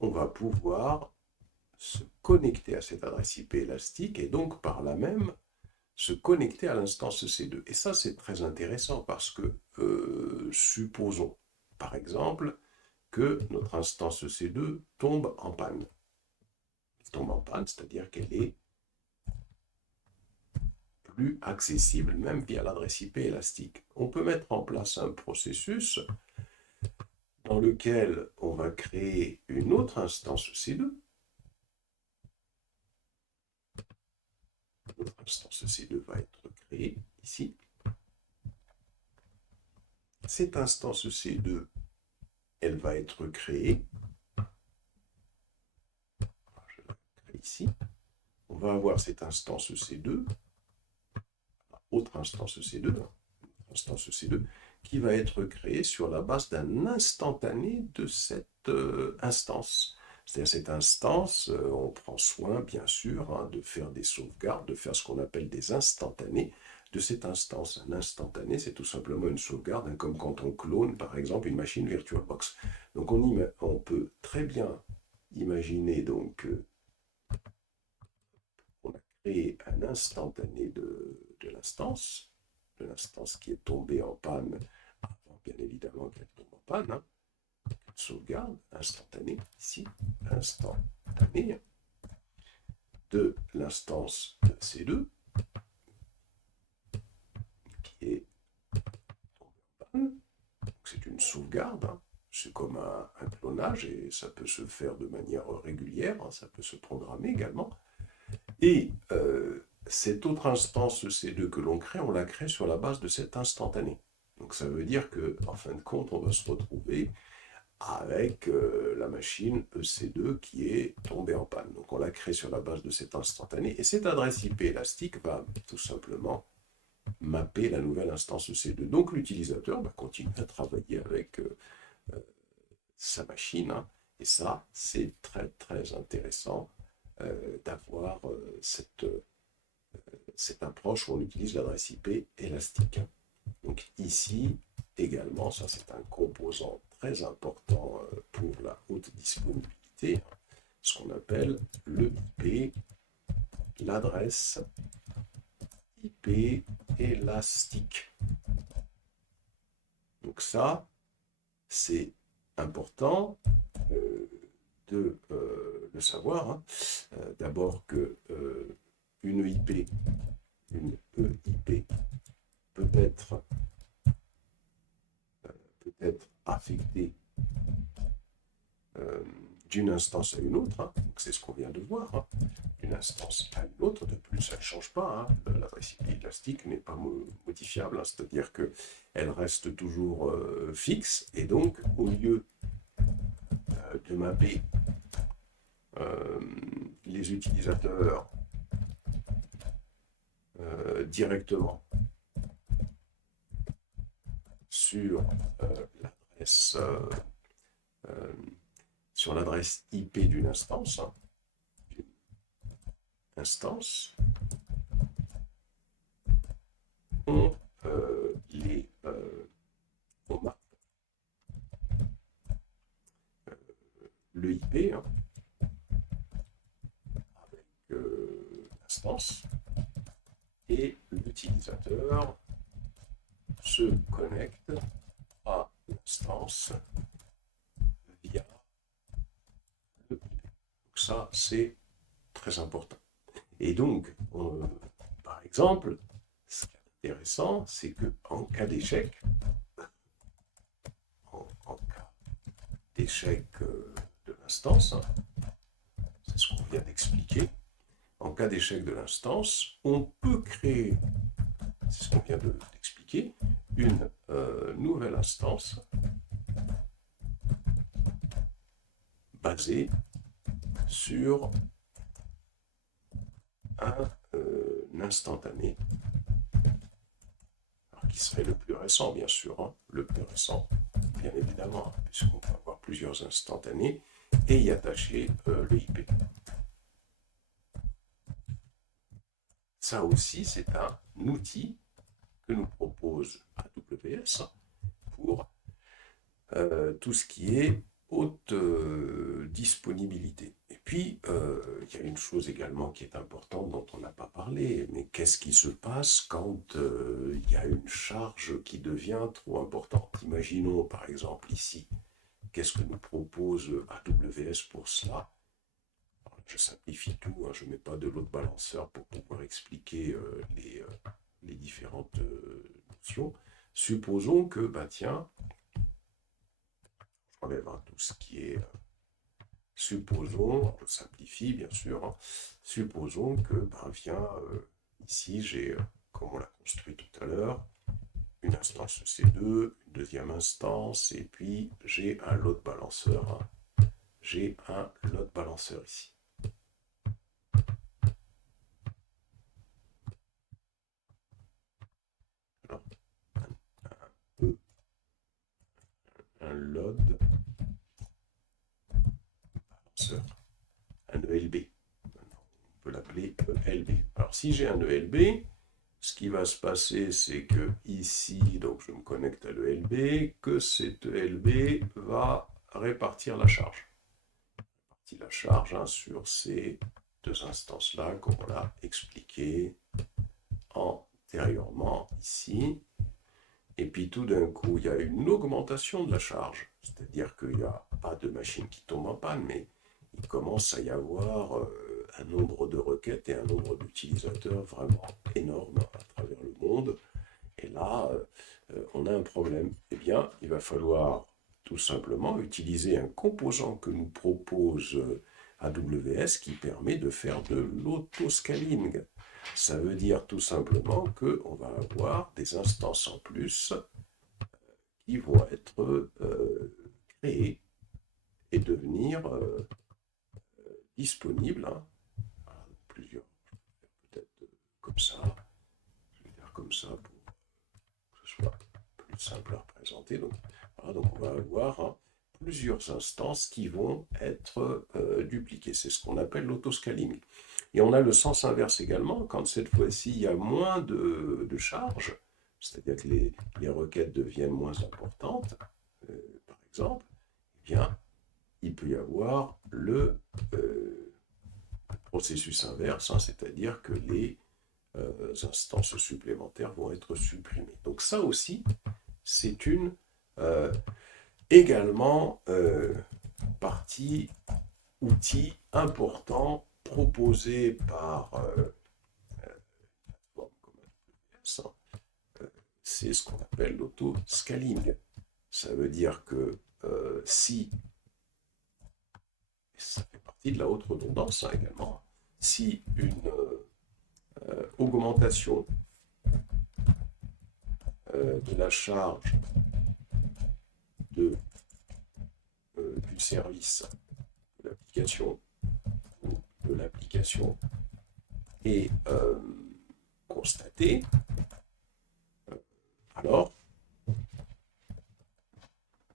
on va pouvoir se connecter à cette adresse IP élastique et donc par là même se connecter à l'instance EC2. Et ça, c'est très intéressant parce que supposons, par exemple, que notre instance EC2 tombe en panne. Elle tombe en panne, c'est-à-dire qu'elle est plus accessible, même via l'adresse IP élastique. On peut mettre en place un processus dans lequel on va créer une autre instance EC2. Notre instance EC2 va être créée ici. Cette instance EC2, elle va être créée. Je la crée ici. On va avoir cette instance EC2, autre instance EC2, qui va être créée sur la base d'un instantané de cette instance. C'est-à-dire cette instance, on prend soin, bien sûr, hein, de faire des sauvegardes, de faire ce qu'on appelle des instantanés. de cette instance. Un instantané, c'est tout simplement une sauvegarde, hein, comme quand on clone, par exemple, une machine VirtualBox. Donc on peut très bien imaginer donc on a créé un instantané de l'instance qui est tombée en panne, avant bien évidemment qu'elle tombe en panne, hein. Sauvegarde instantanée, ici, instantané, de l'instance de C2, qui est tombée en panne. C'est une sauvegarde, hein. C'est comme un clonage, et ça peut se faire de manière régulière, hein. Ça peut se programmer également. Et cette autre instance C2 que l'on crée, on la crée sur la base de cet instantané. Donc ça veut dire qu'en fin de compte, on va se retrouver avec la machine EC2 qui est tombée en panne. Donc on la crée sur la base de cet instantané, et cette adresse IP élastique va tout simplement mapper la nouvelle instance EC2. Donc l'utilisateur va continuer à travailler avec sa machine, hein, et ça, c'est très très intéressant d'avoir cette approche où on utilise l'adresse IP élastique. Donc ici, également, ça c'est un composant très important pour la haute disponibilité, ce qu'on appelle le IP, l'adresse IP élastique. Donc ça, c'est important de le savoir, hein. D'abord que une EIP peut être affectée d'une instance à une autre, hein. Donc c'est ce qu'on vient de voir, hein. D'une instance à une autre, de plus elle ne change pas, hein. L'adresse IP élastique n'est pas modifiable, hein. C'est-à-dire qu'elle reste toujours fixe, et donc au lieu de mapper les utilisateurs directement sur l'adresse IP d'une instance, hein, on mappe le IP, hein, avec l'instance, et l'utilisateur se connecte à l'instance via le IP. Donc ça, c'est très important. Et donc, par exemple, ce qui est intéressant, c'est qu'en cas d'échec, en cas d'échec de l'instance, hein, c'est ce qu'on vient d'expliquer, en cas d'échec de l'instance, on peut créer, c'est ce qu'on vient d'expliquer, une nouvelle instance basée sur un instantané, alors, qui serait le plus récent, bien sûr, hein, le plus récent, bien évidemment, hein, puisqu'on peut avoir plusieurs instantanés, et y attacher le IP. Ça aussi, c'est un outil que nous propose AWS pour tout ce qui est haute disponibilité. Et puis, il y a une chose également qui est importante dont on n'a pas parlé, mais qu'est-ce qui se passe quand il y a une charge qui devient trop importante? Imaginons par exemple ici, qu'est-ce que nous propose AWS pour cela? Alors, je simplifie tout, hein, je ne mets pas de load balanceur pour pouvoir expliquer les différentes notions. Supposons que, bah tiens, enlève tout ce qui est. Supposons, je simplifie bien sûr, hein, supposons que vient ici, j'ai, comme on l'a construit tout à l'heure, une instance C2, une deuxième instance, et puis j'ai un load balanceur. Hein, j'ai un load balanceur ici. Alors, un load balanceur, un ELB. On peut l'appeler ELB. Alors si j'ai un ELB, ce qui va se passer, c'est que ici, donc je me connecte à l'ELB, que cet ELB va répartir la charge. La charge sur ces deux instances-là, comme on l'a expliqué antérieurement ici. Et puis tout d'un coup, il y a une augmentation de la charge, c'est-à-dire qu'il n'y a pas de machine qui tombe en panne, mais il commence à y avoir un nombre de requêtes et un nombre d'utilisateurs vraiment énorme à travers le monde. Et là, on a un problème. Eh bien, il va falloir tout simplement utiliser un composant que nous propose AWS qui permet de faire de l'autoscaling. Ça veut dire tout simplement qu'on va avoir des instances en plus qui vont être créées et devenir disponibles. Hein. Voilà, plusieurs, peut-être comme ça, je vais faire comme ça pour que ce soit plus simple à représenter. Donc, voilà, donc on va avoir plusieurs instances qui vont être dupliquées. C'est ce qu'on appelle l'autoscaling. Et on a le sens inverse également, quand cette fois-ci il y a moins de charges, c'est-à-dire que les requêtes deviennent moins importantes, par exemple, eh bien, il peut y avoir le processus inverse, hein, c'est-à-dire que les instances supplémentaires vont être supprimées. Donc ça aussi, c'est une également partie, outil important proposé par c'est ce qu'on appelle l'autoscaling. Ça veut dire que si, ça fait partie de la haute redondance hein, également, si une augmentation de la charge du service de l'application ou de l'application est constatée, alors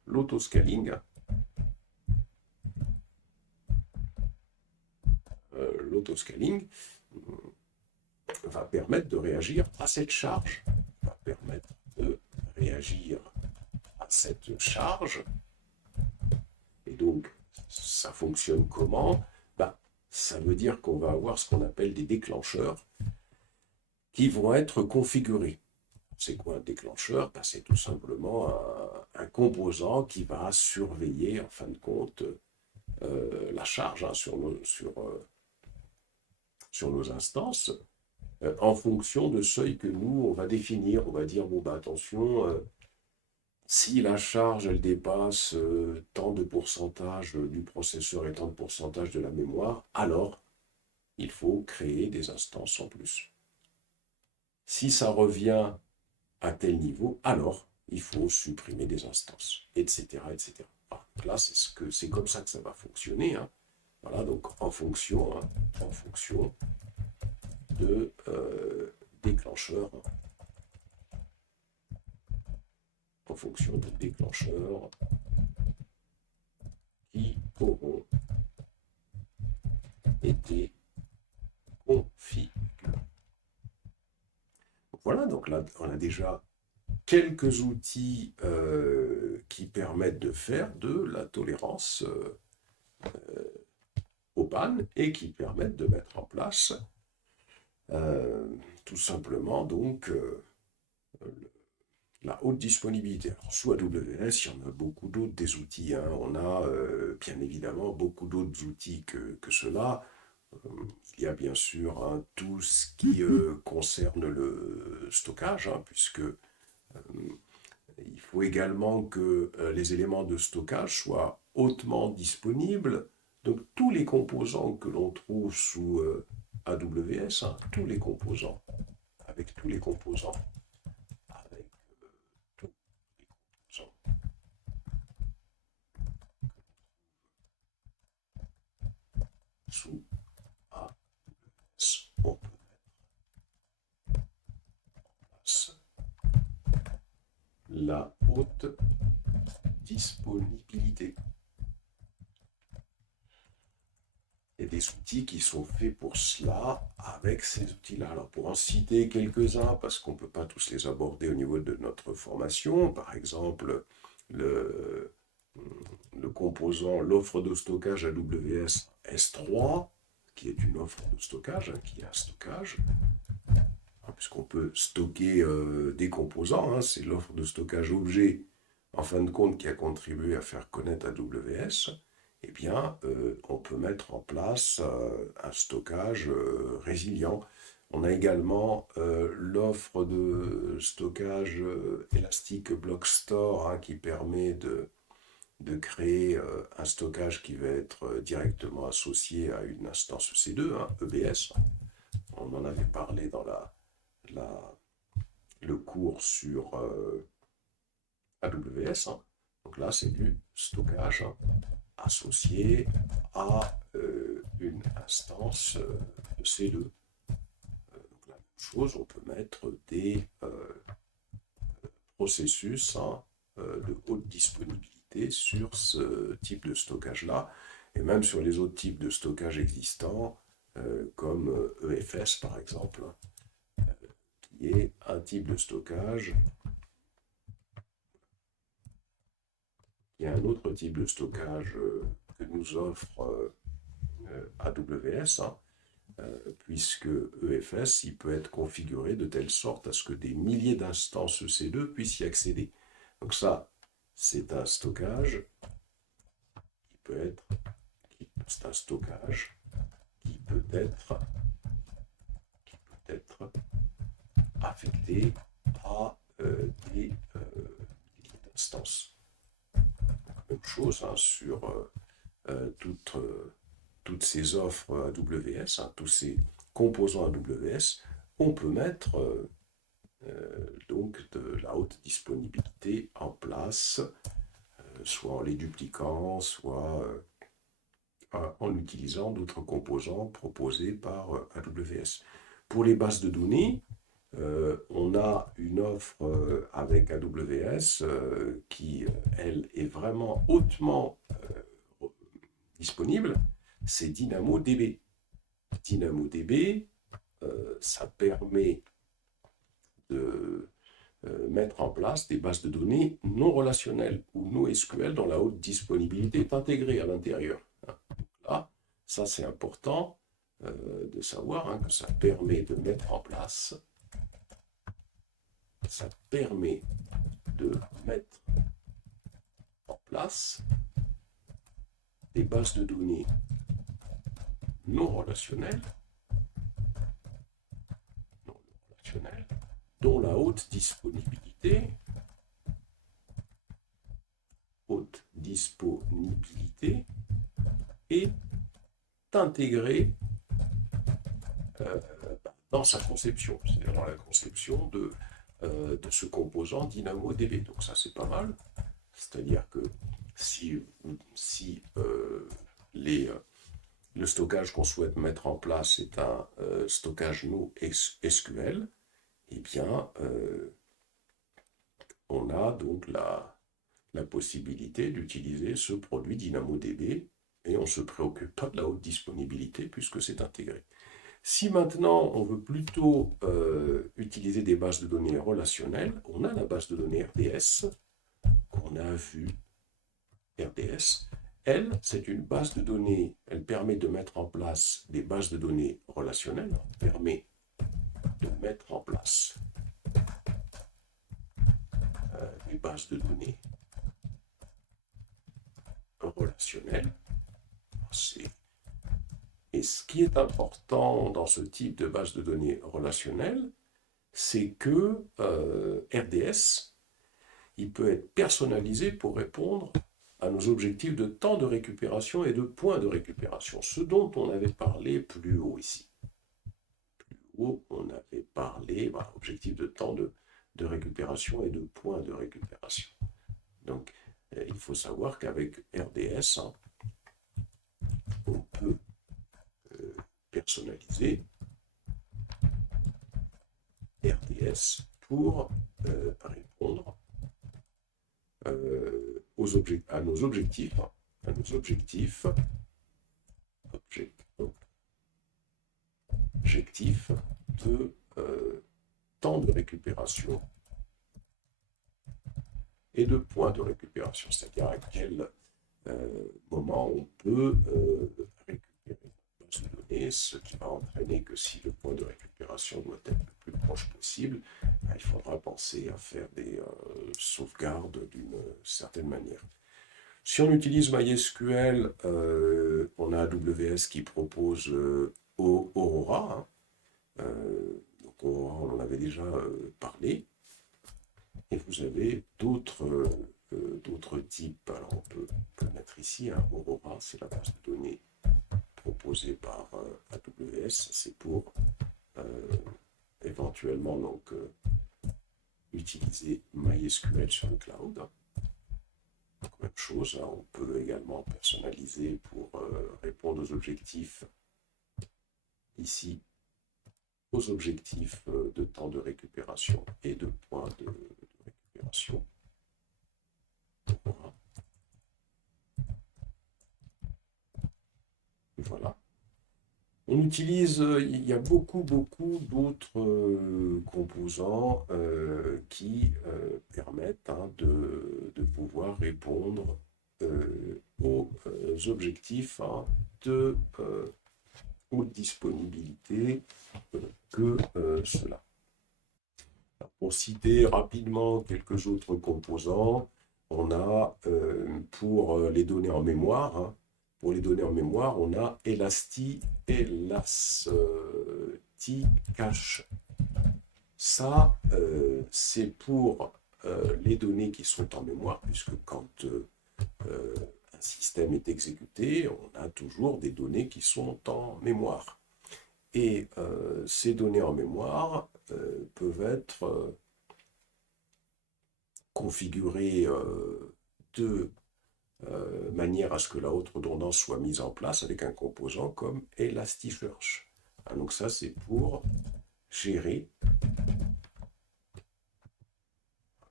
l'autoscaling va permettre de réagir à cette charge, va permettre de réagir à cette charge. Et donc, ça fonctionne comment? Ça veut dire qu'on va avoir ce qu'on appelle des déclencheurs qui vont être configurés. C'est quoi un déclencheur? C'est tout simplement un composant qui va surveiller, en fin de compte, la charge hein, sur nos instances en fonction de seuils que nous, on va définir. On va dire, bon, attention, si la charge, elle dépasse tant de pourcentage du processeur et tant de pourcentage de la mémoire, alors il faut créer des instances en plus. Si ça revient à tel niveau, alors il faut supprimer des instances, etc. etc. Alors, là, c'est comme ça que ça va fonctionner. Hein. Voilà, donc en fonction de déclencheurs, en fonction de déclencheurs qui auront été configurés. Voilà, donc là, on a déjà quelques outils qui permettent de faire de la tolérance aux pannes et qui permettent de mettre en place tout simplement donc la haute disponibilité. Alors, sous AWS, il y en a beaucoup d'autres des outils. Hein. On a bien évidemment beaucoup d'autres outils que ceux-là. Il y a bien sûr hein, tout ce qui concerne le stockage, hein, puisque il faut également que les éléments de stockage soient hautement disponibles. Donc tous les composants que l'on trouve sous AWS, hein, tous les composants, avec tous les composants, sous AWS, on peut mettre en place la haute disponibilité. Il y a des outils qui sont faits pour cela avec ces outils-là. Alors pour en citer quelques-uns, parce qu'on ne peut pas tous les aborder au niveau de notre formation, par exemple le, le composant, l'offre de stockage AWS S3, qui est une offre de stockage, qui est un stockage, puisqu'on peut stocker des composants, c'est l'offre de stockage objet, en fin de compte, qui a contribué à faire connaître AWS. Eh bien, on peut mettre en place un stockage résilient. On a également l'offre de stockage Elastic Block Store, qui permet de créer un stockage qui va être directement associé à une instance EC2, EBS. On en avait parlé dans le cours sur AWS. Donc là, c'est du stockage associé à une instance EC2. Donc la même chose, on peut mettre des processus de haute disponibilité sur ce type de stockage-là, et même sur les autres types de stockage existants, comme EFS par exemple, qui est un type de stockage. Il y a un autre type de stockage que nous offre AWS, puisque EFS, il peut être configuré de telle sorte à ce que des milliers d'instances EC2 puissent y accéder. Donc ça, c'est un stockage qui peut être, c'est un stockage qui peut être affecté à des milliers d'instances. Même chose sur toutes ces offres AWS, tous ces composants AWS, on peut mettre donc de la haute disponibilité en place, soit en les dupliquant, soit en utilisant d'autres composants proposés par AWS. Pour les bases de données, on a une offre avec AWS qui, elle, est vraiment hautement disponible, c'est DynamoDB. DynamoDB, ça permet de mettre en place des bases de données non relationnelles ou NoSQL dont la haute disponibilité est intégrée à l'intérieur. Là, ça c'est important de savoir que ça permet de mettre en place, des bases de données non relationnelles, dont la haute disponibilité est intégrée dans sa conception, c'est-à-dire dans la conception de ce composant DynamoDB. Donc ça, c'est pas mal. C'est-à-dire que si le stockage qu'on souhaite mettre en place est un stockage NoSQL, eh bien, on a donc la possibilité d'utiliser ce produit DynamoDB et on ne se préoccupe pas de la haute disponibilité puisque c'est intégré. Si maintenant on veut plutôt utiliser des bases de données relationnelles, on a la base de données RDS qu'on a vue. RDS, elle, c'est une base de données, elle permet de mettre en place des bases de données relationnelles, permet de mettre en place des bases de données relationnelles. Et ce qui est important dans ce type de base de données relationnelle, c'est que RDS, il peut être personnalisé pour répondre à nos objectifs de temps de récupération et de points de récupération, ce dont on avait parlé plus haut ici. Plus haut, on avait parlé, objectif de temps de récupération et de points de récupération. Donc, il faut savoir qu'avec RDS, on peut personnaliser RDS pour répondre à nos objectifs, object objectifs de temps de récupération et de points de récupération, c'est-à-dire à quel moment on peut récupérer une base de données, ce qui va entraîner que si le point de récupération doit être le plus proche possible, il faudra penser à faire des sauvegardes d'une certaine manière. Si on utilise MySQL, on a AWS qui propose Aurora. Donc Aurora, on en avait déjà parlé. Et vous avez d'autres types. Alors on peut mettre ici Aurora, c'est la base de données proposée par AWS. C'est pour éventuellement donc utiliser MySQL sur le cloud. Donc, même chose, on peut également personnaliser pour répondre aux objectifs ici, aux objectifs de temps de récupération et de points de récupération. Voilà. On utilise, il y a beaucoup d'autres composants qui permettent de pouvoir répondre aux objectifs de haute disponibilité que cela. Alors, pour citer rapidement quelques autres composants, on a pour les données en mémoire, pour les données en mémoire, on a Elasti Cache. Ça, c'est pour les données qui sont en mémoire, puisque quand un système est exécuté, on a toujours des données qui sont en mémoire. Et ces données en mémoire peuvent être configurées de manière à ce que la haute redondance soit mise en place avec un composant comme Elasticsearch. Donc ça, c'est pour gérer,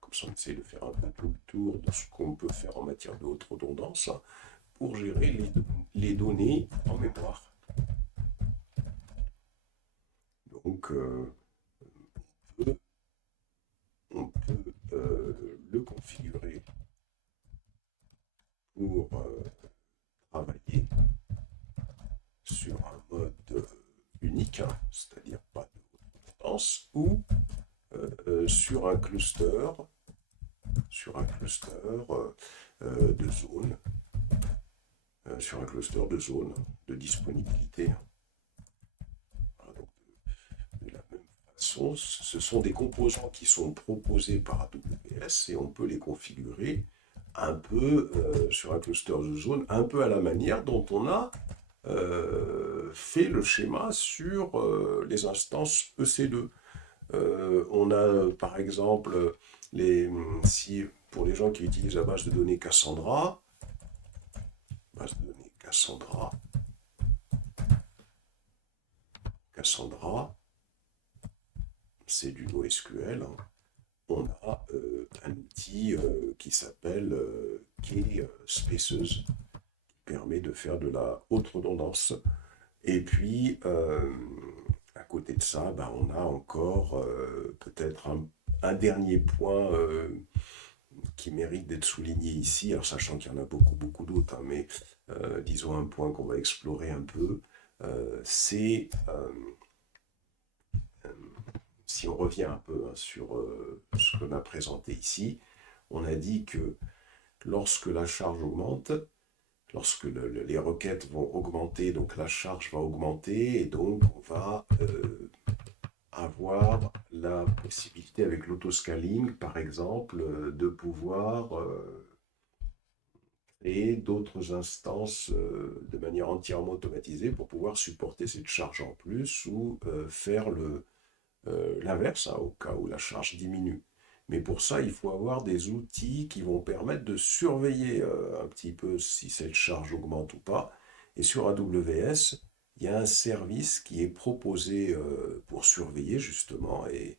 comme ça on essaie de faire un peu tout le tour de ce qu'on peut faire en matière de haute redondance, pour gérer les données en mémoire. Donc on peut le configurer pour travailler sur un mode unique, c'est-à-dire pas de redondance, ou sur un cluster de zones, sur un cluster de zones de disponibilité. Voilà, donc de la même façon, ce sont des composants qui sont proposés par AWS et on peut les configurer un peu sur un cluster de zones, un peu à la manière dont on a fait le schéma sur les instances EC2. On a par exemple, pour les gens qui utilisent la base de données Cassandra, c'est du NoSQL. On a un outil qui s'appelle KSpaces, qui permet de faire de la haute redondance. Et puis, à côté de ça, on a encore peut-être un dernier point qui mérite d'être souligné ici, alors sachant qu'il y en a beaucoup d'autres, mais disons un point qu'on va explorer un peu, c'est, si on revient un peu sur ce qu'on a présenté ici, on a dit que lorsque la charge augmente, lorsque les requêtes vont augmenter, donc la charge va augmenter, et donc on va avoir la possibilité avec l'autoscaling, par exemple, de pouvoir créer d'autres instances de manière entièrement automatisée pour pouvoir supporter cette charge en plus ou faire l'inverse, au cas où la charge diminue. Mais pour ça, il faut avoir des outils qui vont permettre de surveiller un petit peu si cette charge augmente ou pas. Et sur AWS, il y a un service qui est proposé pour surveiller justement et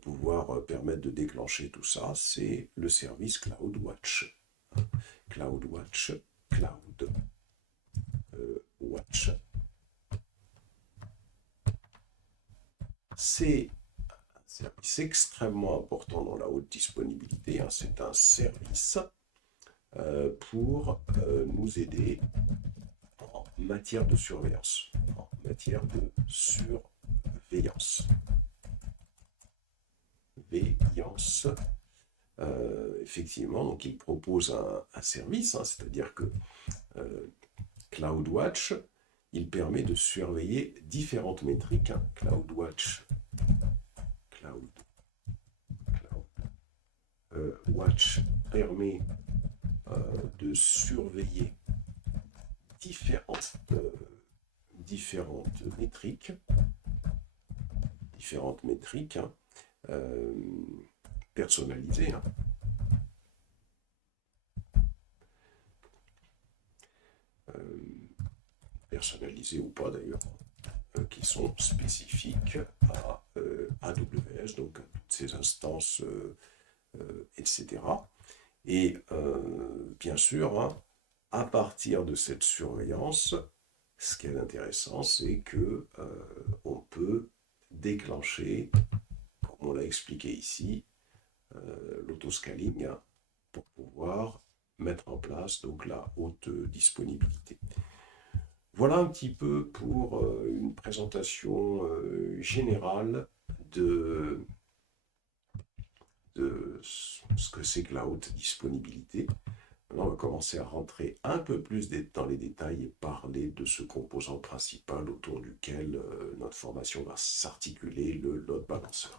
pouvoir permettre de déclencher tout ça. C'est le service CloudWatch. CloudWatch. C'est un service extrêmement important dans la haute disponibilité, hein. C'est un service pour nous aider en matière de surveillance. En matière de surveillance. Veillance. Effectivement, donc il propose un service, hein, c'est-à-dire que CloudWatch, il permet de surveiller différentes métriques, hein. CloudWatch, Watch permet de surveiller différentes métriques, hein, personnalisées, hein. Personnalisées ou pas d'ailleurs, qui sont spécifiques à AWS, donc à toutes ces instances, etc. Et bien sûr, hein, à partir de cette surveillance, ce qui est intéressant, c'est que on peut déclencher, comme on l'a expliqué ici, l'autoscaling, hein, pour pouvoir mettre en place donc la haute disponibilité. Voilà un petit peu pour une présentation générale de ce que c'est que la haute disponibilité. Maintenant, on va commencer à rentrer un peu plus dans les détails et parler de ce composant principal autour duquel notre formation va s'articuler, le load balancer.